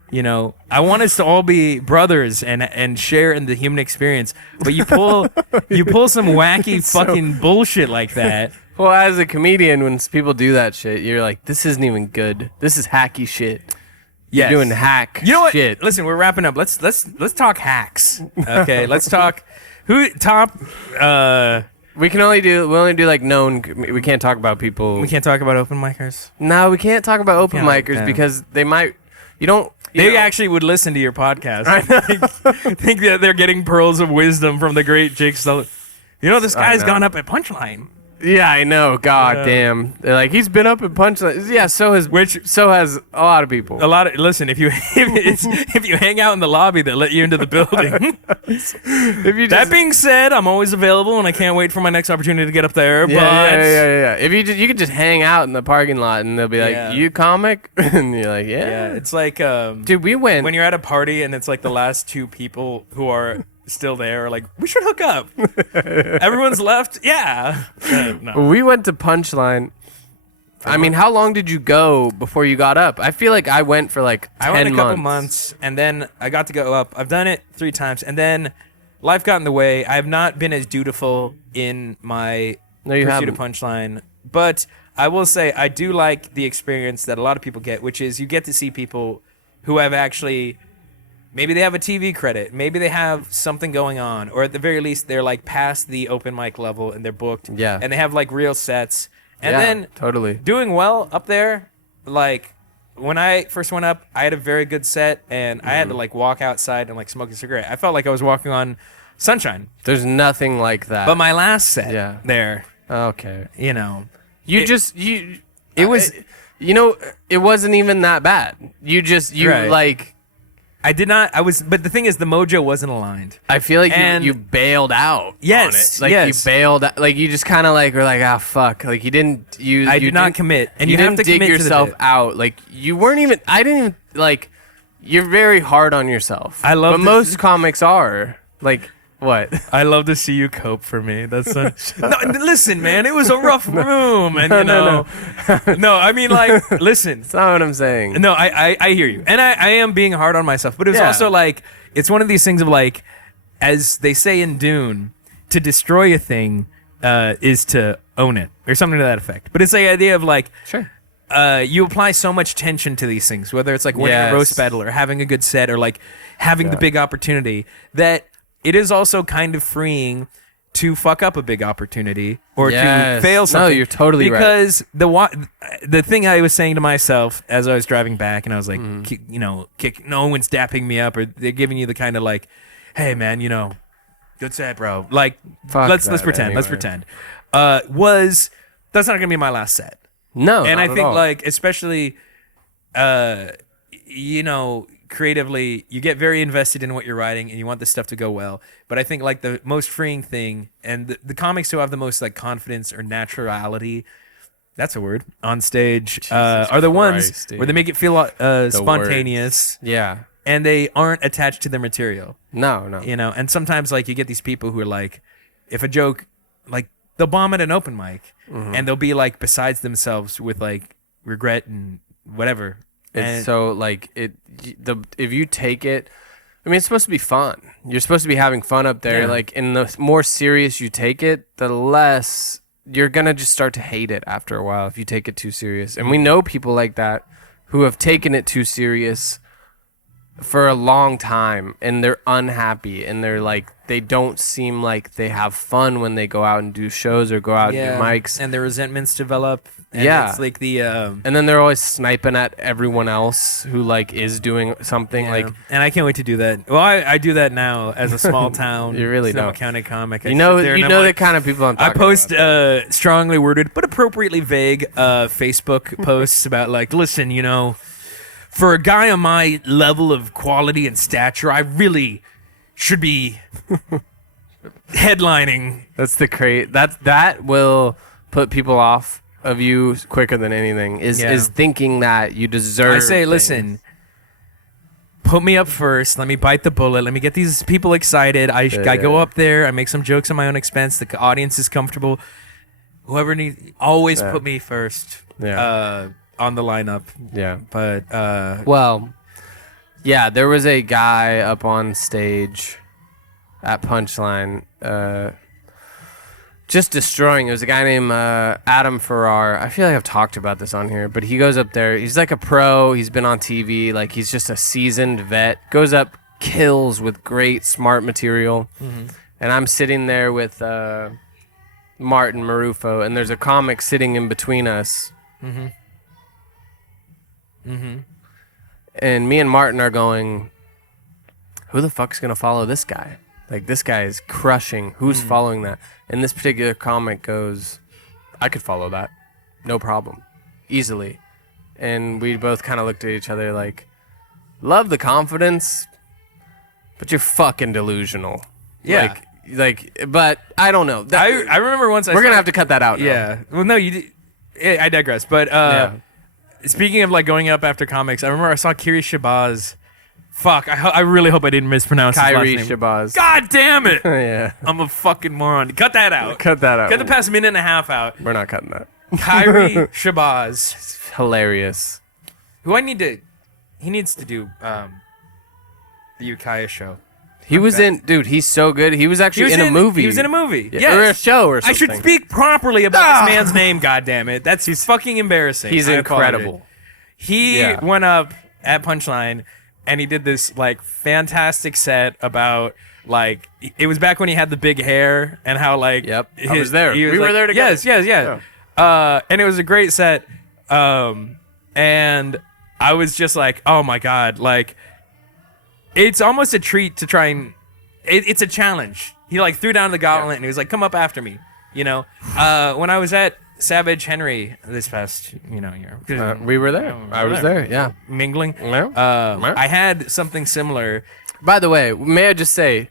You know, I want us to all be brothers and share in the human experience, but you pull some wacky fucking bullshit like that. Well, as a comedian, when people do that shit, you're like, this isn't even good. This is hacky shit. Yes. You're doing hack You know what? shit. Listen, we're wrapping up. Let's talk hacks. Okay, let's talk who top We only do like known. We can't talk about people. we can't talk about open micers. No, we can't talk about open Can't, micers yeah. because they might. You don't. They actually would listen to your podcast. think that they're getting pearls of wisdom from the great Jake Sullivan. You know, this guy's know. gone up at Punchline. Yeah, I know. God Yeah. damn. They're like, he's been up at Punchline. Yeah, so has a lot of people. A lot of listen. If you if you hang out in the lobby, they let you into the building. If you That being said, I'm always available, and I can't wait for my next opportunity to get up there. yeah. If you could just hang out in the parking lot and they'll be like, Yeah. you comic? And you're like, Yeah, it's like Dude, we went. when you're at a party and it's like the last two people who are still there are like, we should hook up. Everyone's left. Yeah. No. We went to Punchline. I mean, how long did you go before you got up? I feel like I went for like 10 I went a couple months. months, and then I got to go up. I've done it 3 times, and then life got in the way. I have not been as dutiful in my No, you pursuit haven't. of Punchline, but I will say I do like the experience that a lot of people get, which is you get to see people who have actually, maybe they have a TV credit, maybe they have something going on, or at the very least they're like past the open mic level and they're booked, Yeah. and they have like real sets, and Yeah, then totally. doing well up there. Like when I first went up, I had a very good set, and I had to like walk outside and like smoke a cigarette. I felt like I was walking on sunshine. There's nothing like that. But my last set Yeah. there, Okay. you know, It was. It wasn't even that bad. Right. Like. I did not. But the thing is, the mojo wasn't aligned. I feel like And- you bailed out. Yes, on it. Like yes. you bailed. Like you just kind of like were like, ah, fuck. Like you didn't. I did not commit, and you you have didn't to dig commit to the yourself bit. out. Like you weren't even. I didn't even like. you're very hard on yourself. I love but this- most comics are. Like, what? I love to see you cope for me. That's no, listen, man. It was a rough room, and No. no. I mean, like, listen. That's not what I'm saying. No, I hear you, and I am being hard on myself, but it was Yeah. also like it's one of these things of like, as they say in Dune, to destroy a thing is to own it, or something to that effect. But it's the idea of like, Sure. you apply so much tension to these things, whether it's like winning Yes. a roast battle or having a good set or like having the Yeah. big opportunity, that it is also kind of freeing to fuck up a big opportunity or to Yes. fail No, something. you're totally right. because the thing I was saying to myself as I was driving back, and I was like, no one's dapping me up, or they're giving you the kind of like, hey man, good set, bro. Like, Fuck let's that pretend. Let's anyway. pretend. That's not gonna be my last set. No. And not I at think all. like especially creatively, you get very invested in what you're writing and you want this stuff to go well. But I think like the most freeing thing, and the comics who have the most like confidence or naturality, that's a word, on stage, are the ones Christ, dude. where they make it feel spontaneous Yeah. and they aren't attached to their material. No. And sometimes like you get these people who are like, if a joke, like they'll bomb at an open mic and they'll be like besides themselves with like regret and whatever. It's And- so like if you take it, I mean, it's supposed to be fun. You're supposed to be having fun up there. Yeah. Like, in the more serious you take it, the less you're gonna just start to hate it after a while if you take it too serious. And we know people like that who have taken it too serious for a long time, and they're unhappy, and they're like, they don't seem like they have fun when they go out and do shows or go out and do mics. and the resentments develop. And Yeah. it's like the And then they're always sniping at everyone else who like is doing something. yeah. Like, and I can't wait to do that. Well, I do that now as a small town You really Sonoma don't. County comic. I you know, sit there and you I'm know like- the kind of people I'm I talking post about. strongly worded but appropriately vague Facebook posts about like, listen, for a guy on my level of quality and stature, I really should be headlining. That's the that will put people off of you quicker than anything. Is Yeah. is thinking that you deserve. I say, things. listen, put me up first. Let me bite the bullet. Let me get these people excited. I go up there. I make some jokes on my own expense. The audience is comfortable. Whoever needs, always Yeah. put me first. Yeah. On the lineup. Yeah. But Well, yeah, there was a guy up on stage at Punchline, just destroying. It was a guy named Adam Farrar. I feel like I've talked about this on here, but he goes up there. He's like a pro. He's been on TV. Like, he's just a seasoned vet. Goes up, kills with great, smart material. And I'm sitting there with Martin Marufo, and there's a comic sitting in between us. And me and Martin are going, who the fuck's gonna follow this guy? Like, this guy is crushing. Who's following that? And this particular comic goes, I could follow that. No problem. Easily. And we both kind of looked at each other like, love the confidence, but you're fucking delusional. Yeah. But I don't know. I remember once we're gonna have to cut that out now. Yeah. Well, no, I digress. But speaking of like going up after comics, I remember I saw Kiri Shabazz. Fuck, I really hope I didn't mispronounce Kyrie his last name. Shabazz. God damn it! Yeah. I'm a fucking moron. Cut that out. Cut that out. Cut the past minute and a half out. We're not cutting that. Kyrie Shabazz, It's hilarious. who he needs to do the Ukiah show. He was in, dude, he's so good. He was actually in a movie. He was in a movie. Yeah, Yes. or a show or I something. should speak properly about this man's name, goddammit. He's fucking embarrassing. He's I incredible. apologize. He Yeah. went up at Punchline and he did this like fantastic set about like it was back when he had the big hair and how like Yep, I was there. We were like- there together. Yes. And it was a great set. And I was just like, oh my god, like it's almost a treat to try and it's a challenge. He like threw down the gauntlet and he was like, come up after me. When I was at Savage Henry this past year, We were there. I was there, yeah. mingling. Yeah. I had something similar. By the way, may I just say,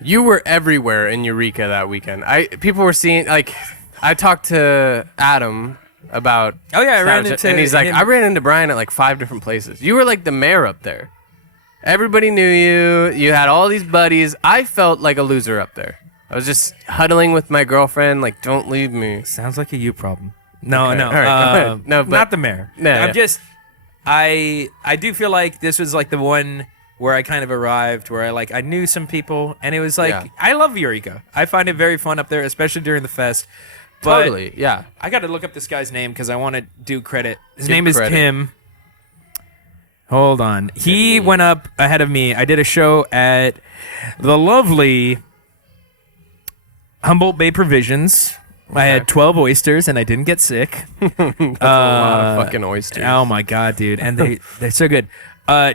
you were everywhere in Eureka that weekend. People were seeing, like, I talked to Adam about. Oh, yeah, I ran Savage, into and he's like, him. I ran into Brian at like 5 different places. You were like the mayor up there. Everybody knew you. You had all these buddies. I felt like a loser up there. I was just huddling with my girlfriend, like, don't leave me. Sounds like a you problem. No, Okay, no, all right, go ahead. No, but- not the mayor. No, I'm yeah. just, I do feel like this was like the one where I kind of arrived, where I knew some people, and it was like, Yeah. I love Eureka. I find it very fun up there, especially during the fest. But Totally, yeah. I got to look up this guy's name because I want to do credit. His Give name is credit. Tim. Hold on. He went up ahead of me. I did a show at the lovely Humboldt Bay Provisions. I had 12 oysters and I didn't get sick. That's a lot of fucking oysters. Oh my god, dude! And they're so good.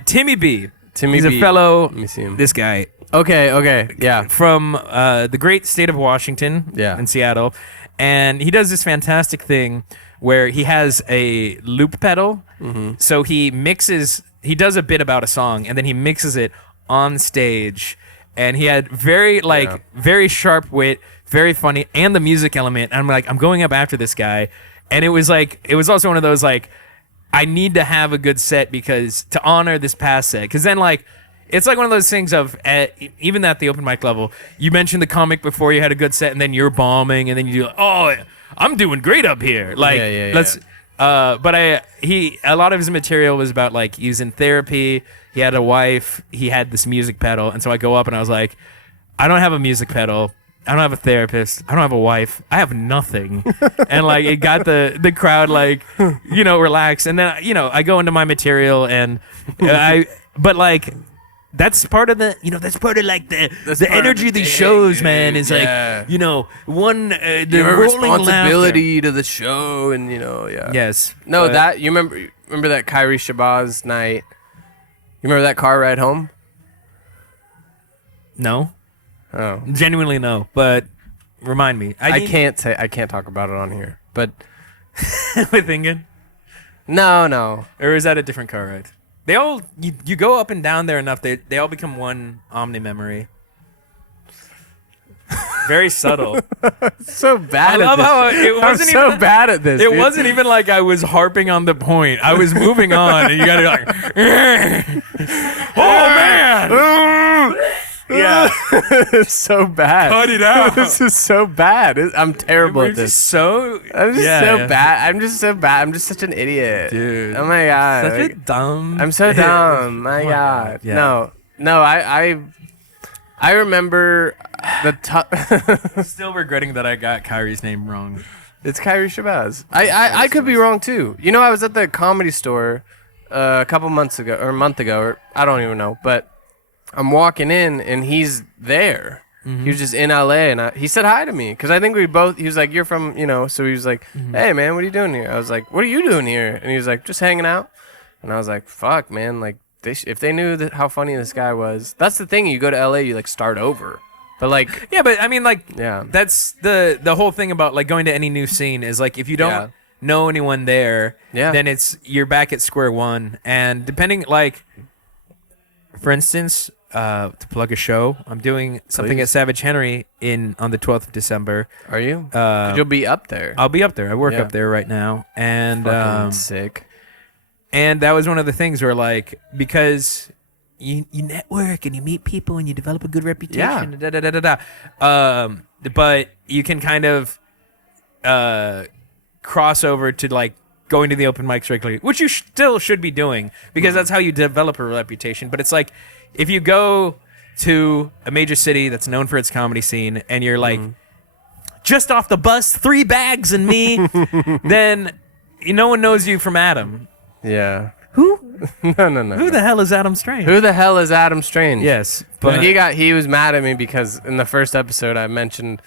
Timmy B. Timmy He's B. a fellow. Let me see him. This guy Okay, yeah. from the great state of Washington, Yeah. in Seattle, and he does this fantastic thing where he has a loop pedal. Mm-hmm. So he mixes. He does a bit about a song, and then he mixes it on stage. And he had very sharp wit, very funny, and the music element. And I'm going up after this guy, and it was also one of those I need to have a good set because to honor this past set. Because then it's like one of those things of even at the open mic level, you mentioned the comic before you had a good set, and then you're bombing, and then you do I'm doing great up here. Yeah. Let's. But a lot of his material was about he was in therapy. He had a wife. He had this music pedal, and so I go up and I was like, I don't have a music pedal. I don't have a therapist. I don't have a wife. I have nothing. And it got the crowd relaxed. And then I go into my material and that's part of the the energy of these shows, man. Is yeah. one You the have a rolling responsibility to the show, and yeah. Yes. No, but- that you remember that Kyrie Shabazz night. You remember that car ride home? No. Oh, Genuinely no, but remind me. I can't talk about it on here. But with Ingen? no. Or is that a different car ride? They all you go up and down there enough, they all become one omni memory. Very subtle. So bad. I love at this. how it wasn't I'm so even bad at this. It dude. wasn't even like I was harping on the point. I was moving on, and you gotta oh man, yeah, It's so bad. cut it out. This is so bad. I'm terrible We're at this. just so I'm just yeah, so yeah. bad. I'm just so bad. I'm just such an idiot. Dude. Oh my god. Such a dumb. I'm so dumb. My Oh my god. God, yeah. No. I remember the Still regretting that I got Kyrie's name wrong. It's Kyrie Shabazz. I could be wrong too. I was at the Comedy Store a couple months ago or a month ago, or I don't even know, but I'm walking in and he's there. He was just in LA and he said hi to me because I think he was like, you're from, so he was like, hey man, what are you doing here? I was like, what are you doing here? And he was like, just hanging out. And I was like, fuck man, if they knew how funny this guy was. That's the thing, you go to LA, you start over. But Yeah, but I mean, yeah. that's the whole thing about going to any new scene is if you don't Yeah. know anyone there, Yeah. then you're back at square one. And depending, for instance, to plug a show, I'm doing something Please. at Savage Henry on the 12th of December. Are you? 'Cause Uh, you'll be up there. I'll be up there. I work Yeah. up there right now, and Fucking sick. and that was one of the things where because you network and you meet people and you develop a good reputation. Yeah. Da, da, da, da, da. But you can kind of cross over to going to the open mics regularly, which you still should be doing because that's how you develop a reputation. But it's if you go to a major city that's known for its comedy scene and you're just off the bus, 3 bags and me, then no one knows you from Adam. Yeah. Who? No. Who the hell is Adam Strange? Who the hell is Adam Strange? Yes, But but he was mad at me because in the first episode I mentioned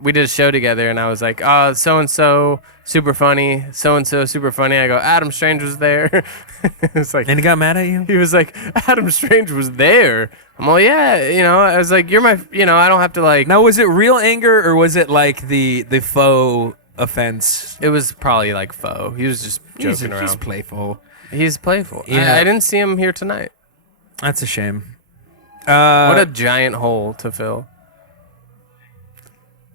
we did a show together and I was like, oh, so and so super funny, so and so super funny. I go, Adam Strange was there. It's and he got mad at you. he was like, Adam Strange was there. I'm all, yeah, I was like, you're my, I don't have to Now, was it real anger or was it the faux offense? It was probably faux. He was just joking around. He's playful. He's playful. Yeah. I didn't see him here tonight. That's a shame. What a giant hole to fill.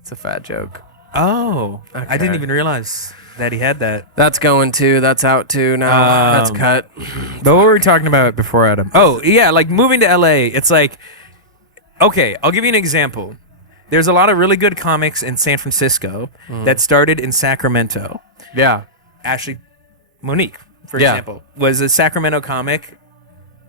It's a fat joke. Oh, I didn't Okay. even realize. that he had that. That's going too. That's out too now. That's cut. But what were we talking about before, Adam? Oh, yeah, like moving to LA, it's like, okay, I'll give you an example. There's a lot of really good comics in San Francisco that started in Sacramento. Yeah. Ashley Monique, for example, was a Sacramento comic,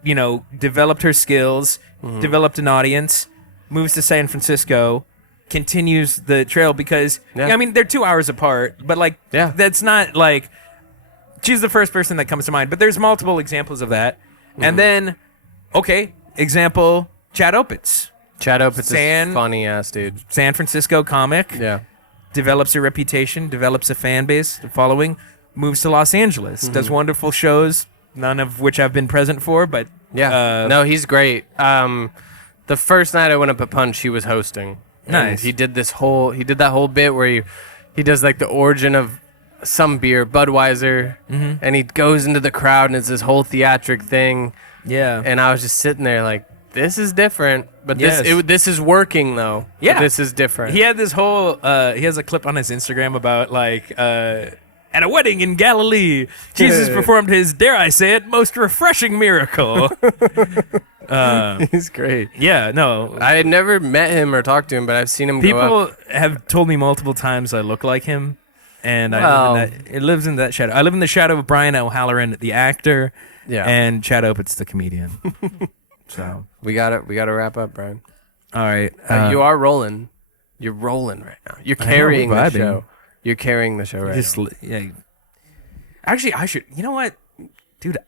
developed her skills, developed an audience, moves to San Francisco, continues the trail because, I mean, they're 2 hours apart, but that's not like, she's the first person that comes to mind, but there's multiple examples of that. And then, example, Chad Opitz. Chad Opitz is funny ass dude. San Francisco comic. Yeah. Develops a reputation, develops a fan base, a following, moves to Los Angeles, does wonderful shows, none of which I've been present for, but no, he's great. The first night I went up at Punch, he was hosting. Nice. He did that whole bit where he does like the origin of some beer, Budweiser, and he goes into the crowd and it's this whole theatric thing. Yeah. And I was just sitting there like, this is different, but this is working though. Yeah. This is different. He had this whole, he has a clip on his Instagram about like, at a wedding in Galilee, Jesus performed his, dare I say it, most refreshing miracle. He's great. Yeah, no. I had never met him or talked to him, but I've seen him go up. People have told me multiple times I look like him, and it lives in that shadow. I live in the shadow of Brian O'Halloran, the actor, and Chad Opitz, the comedian. So we gotta wrap up, Brian. All right, you are rolling. You're rolling right now. You're carrying the show. You're carrying the show right now. Actually, I should. You know what, dude?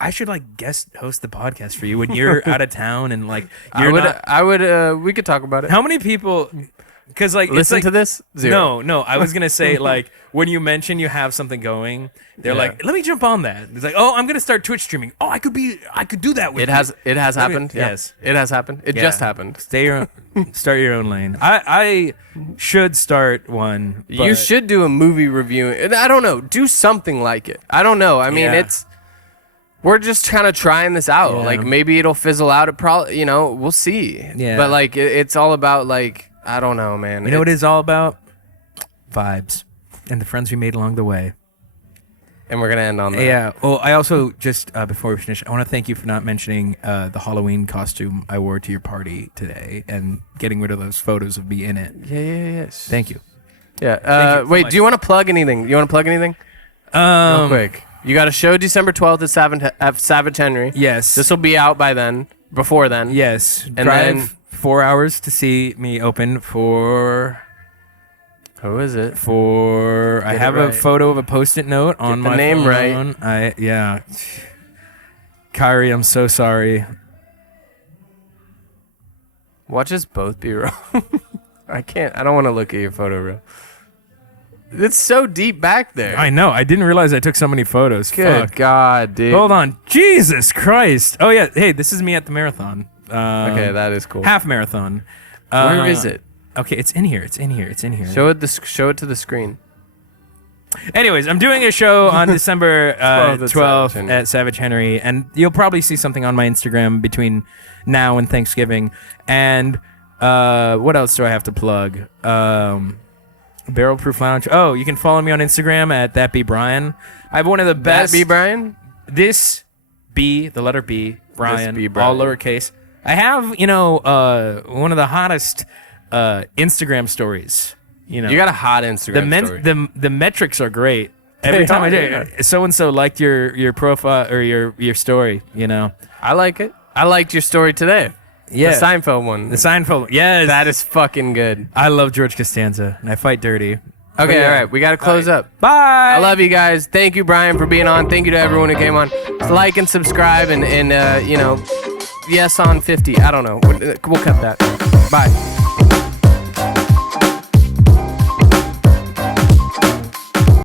I should like guest host the podcast for you when you're out of town and like you're we could talk about it. How many people? Because like listen to this. Zero. No. I was gonna say like when you mention you have something going, they're like, let me jump on that. It's like, oh, I'm gonna start Twitch streaming. Oh, I could do that with it. It has happened. Yes, it has happened. It just happened. Start your own lane. I should start one. You should do a movie review. I don't know. Do something like it. I don't know. I mean, we're just kind of trying this out. Yeah. Like maybe it'll fizzle out. It probably, we'll see. Yeah. But like it's all about like, I don't know, man. You know what it's all about? Vibes and the friends we made along the way. And we're gonna end on that. Yeah. Well, I also just before we finish, I want to thank you for not mentioning the Halloween costume I wore to your party today and getting rid of those photos of me in it. Yes. Thank you. Yeah. Wait. Do you want to plug anything? Real quick. You got a show December 12th at Savage Henry. Yes. This will be out by then. Before then. Yes. And Drive then 4 hours to see me open for. Who is it? I have a photo of a Post-it note on my name phone. right. Kyrie, I'm so sorry. Watch us both be wrong. I don't want to look at your photo, bro. It's so deep back there. I know. I didn't realize I took so many photos. Good Fuck. God, dude. Hold on. Jesus Christ. Oh, yeah. Hey, this is me at the marathon. Okay, that is cool. Half marathon. Where is it? Okay, it's in here. Show it to the screen. Anyways, I'm doing a show on December 12th at at Savage Henry, and you'll probably see something on my Instagram between now and Thanksgiving. And what else do I have to plug? Barrel Proof Lounge. Oh, you can follow me on Instagram at thatbebrian. I have one of the best. That be Brian? This B, the letter B, Brian, B, Brian. all lowercase. I have, one of the hottest Instagram stories. You got a hot Instagram story. The metrics are great. Every time I do, so and so liked your profile or your story. I like it. I liked your story today. Yeah, the Seinfeld one. The Seinfeld. Yes, that is fucking good. I love George Costanza, and I fight dirty. Okay, all right, we gotta close up. Bye. I love you guys. Thank you, Brian, for being on. Thank you to everyone who came on. Like and subscribe, and yes on 50. I don't know. We'll cut that. Bye.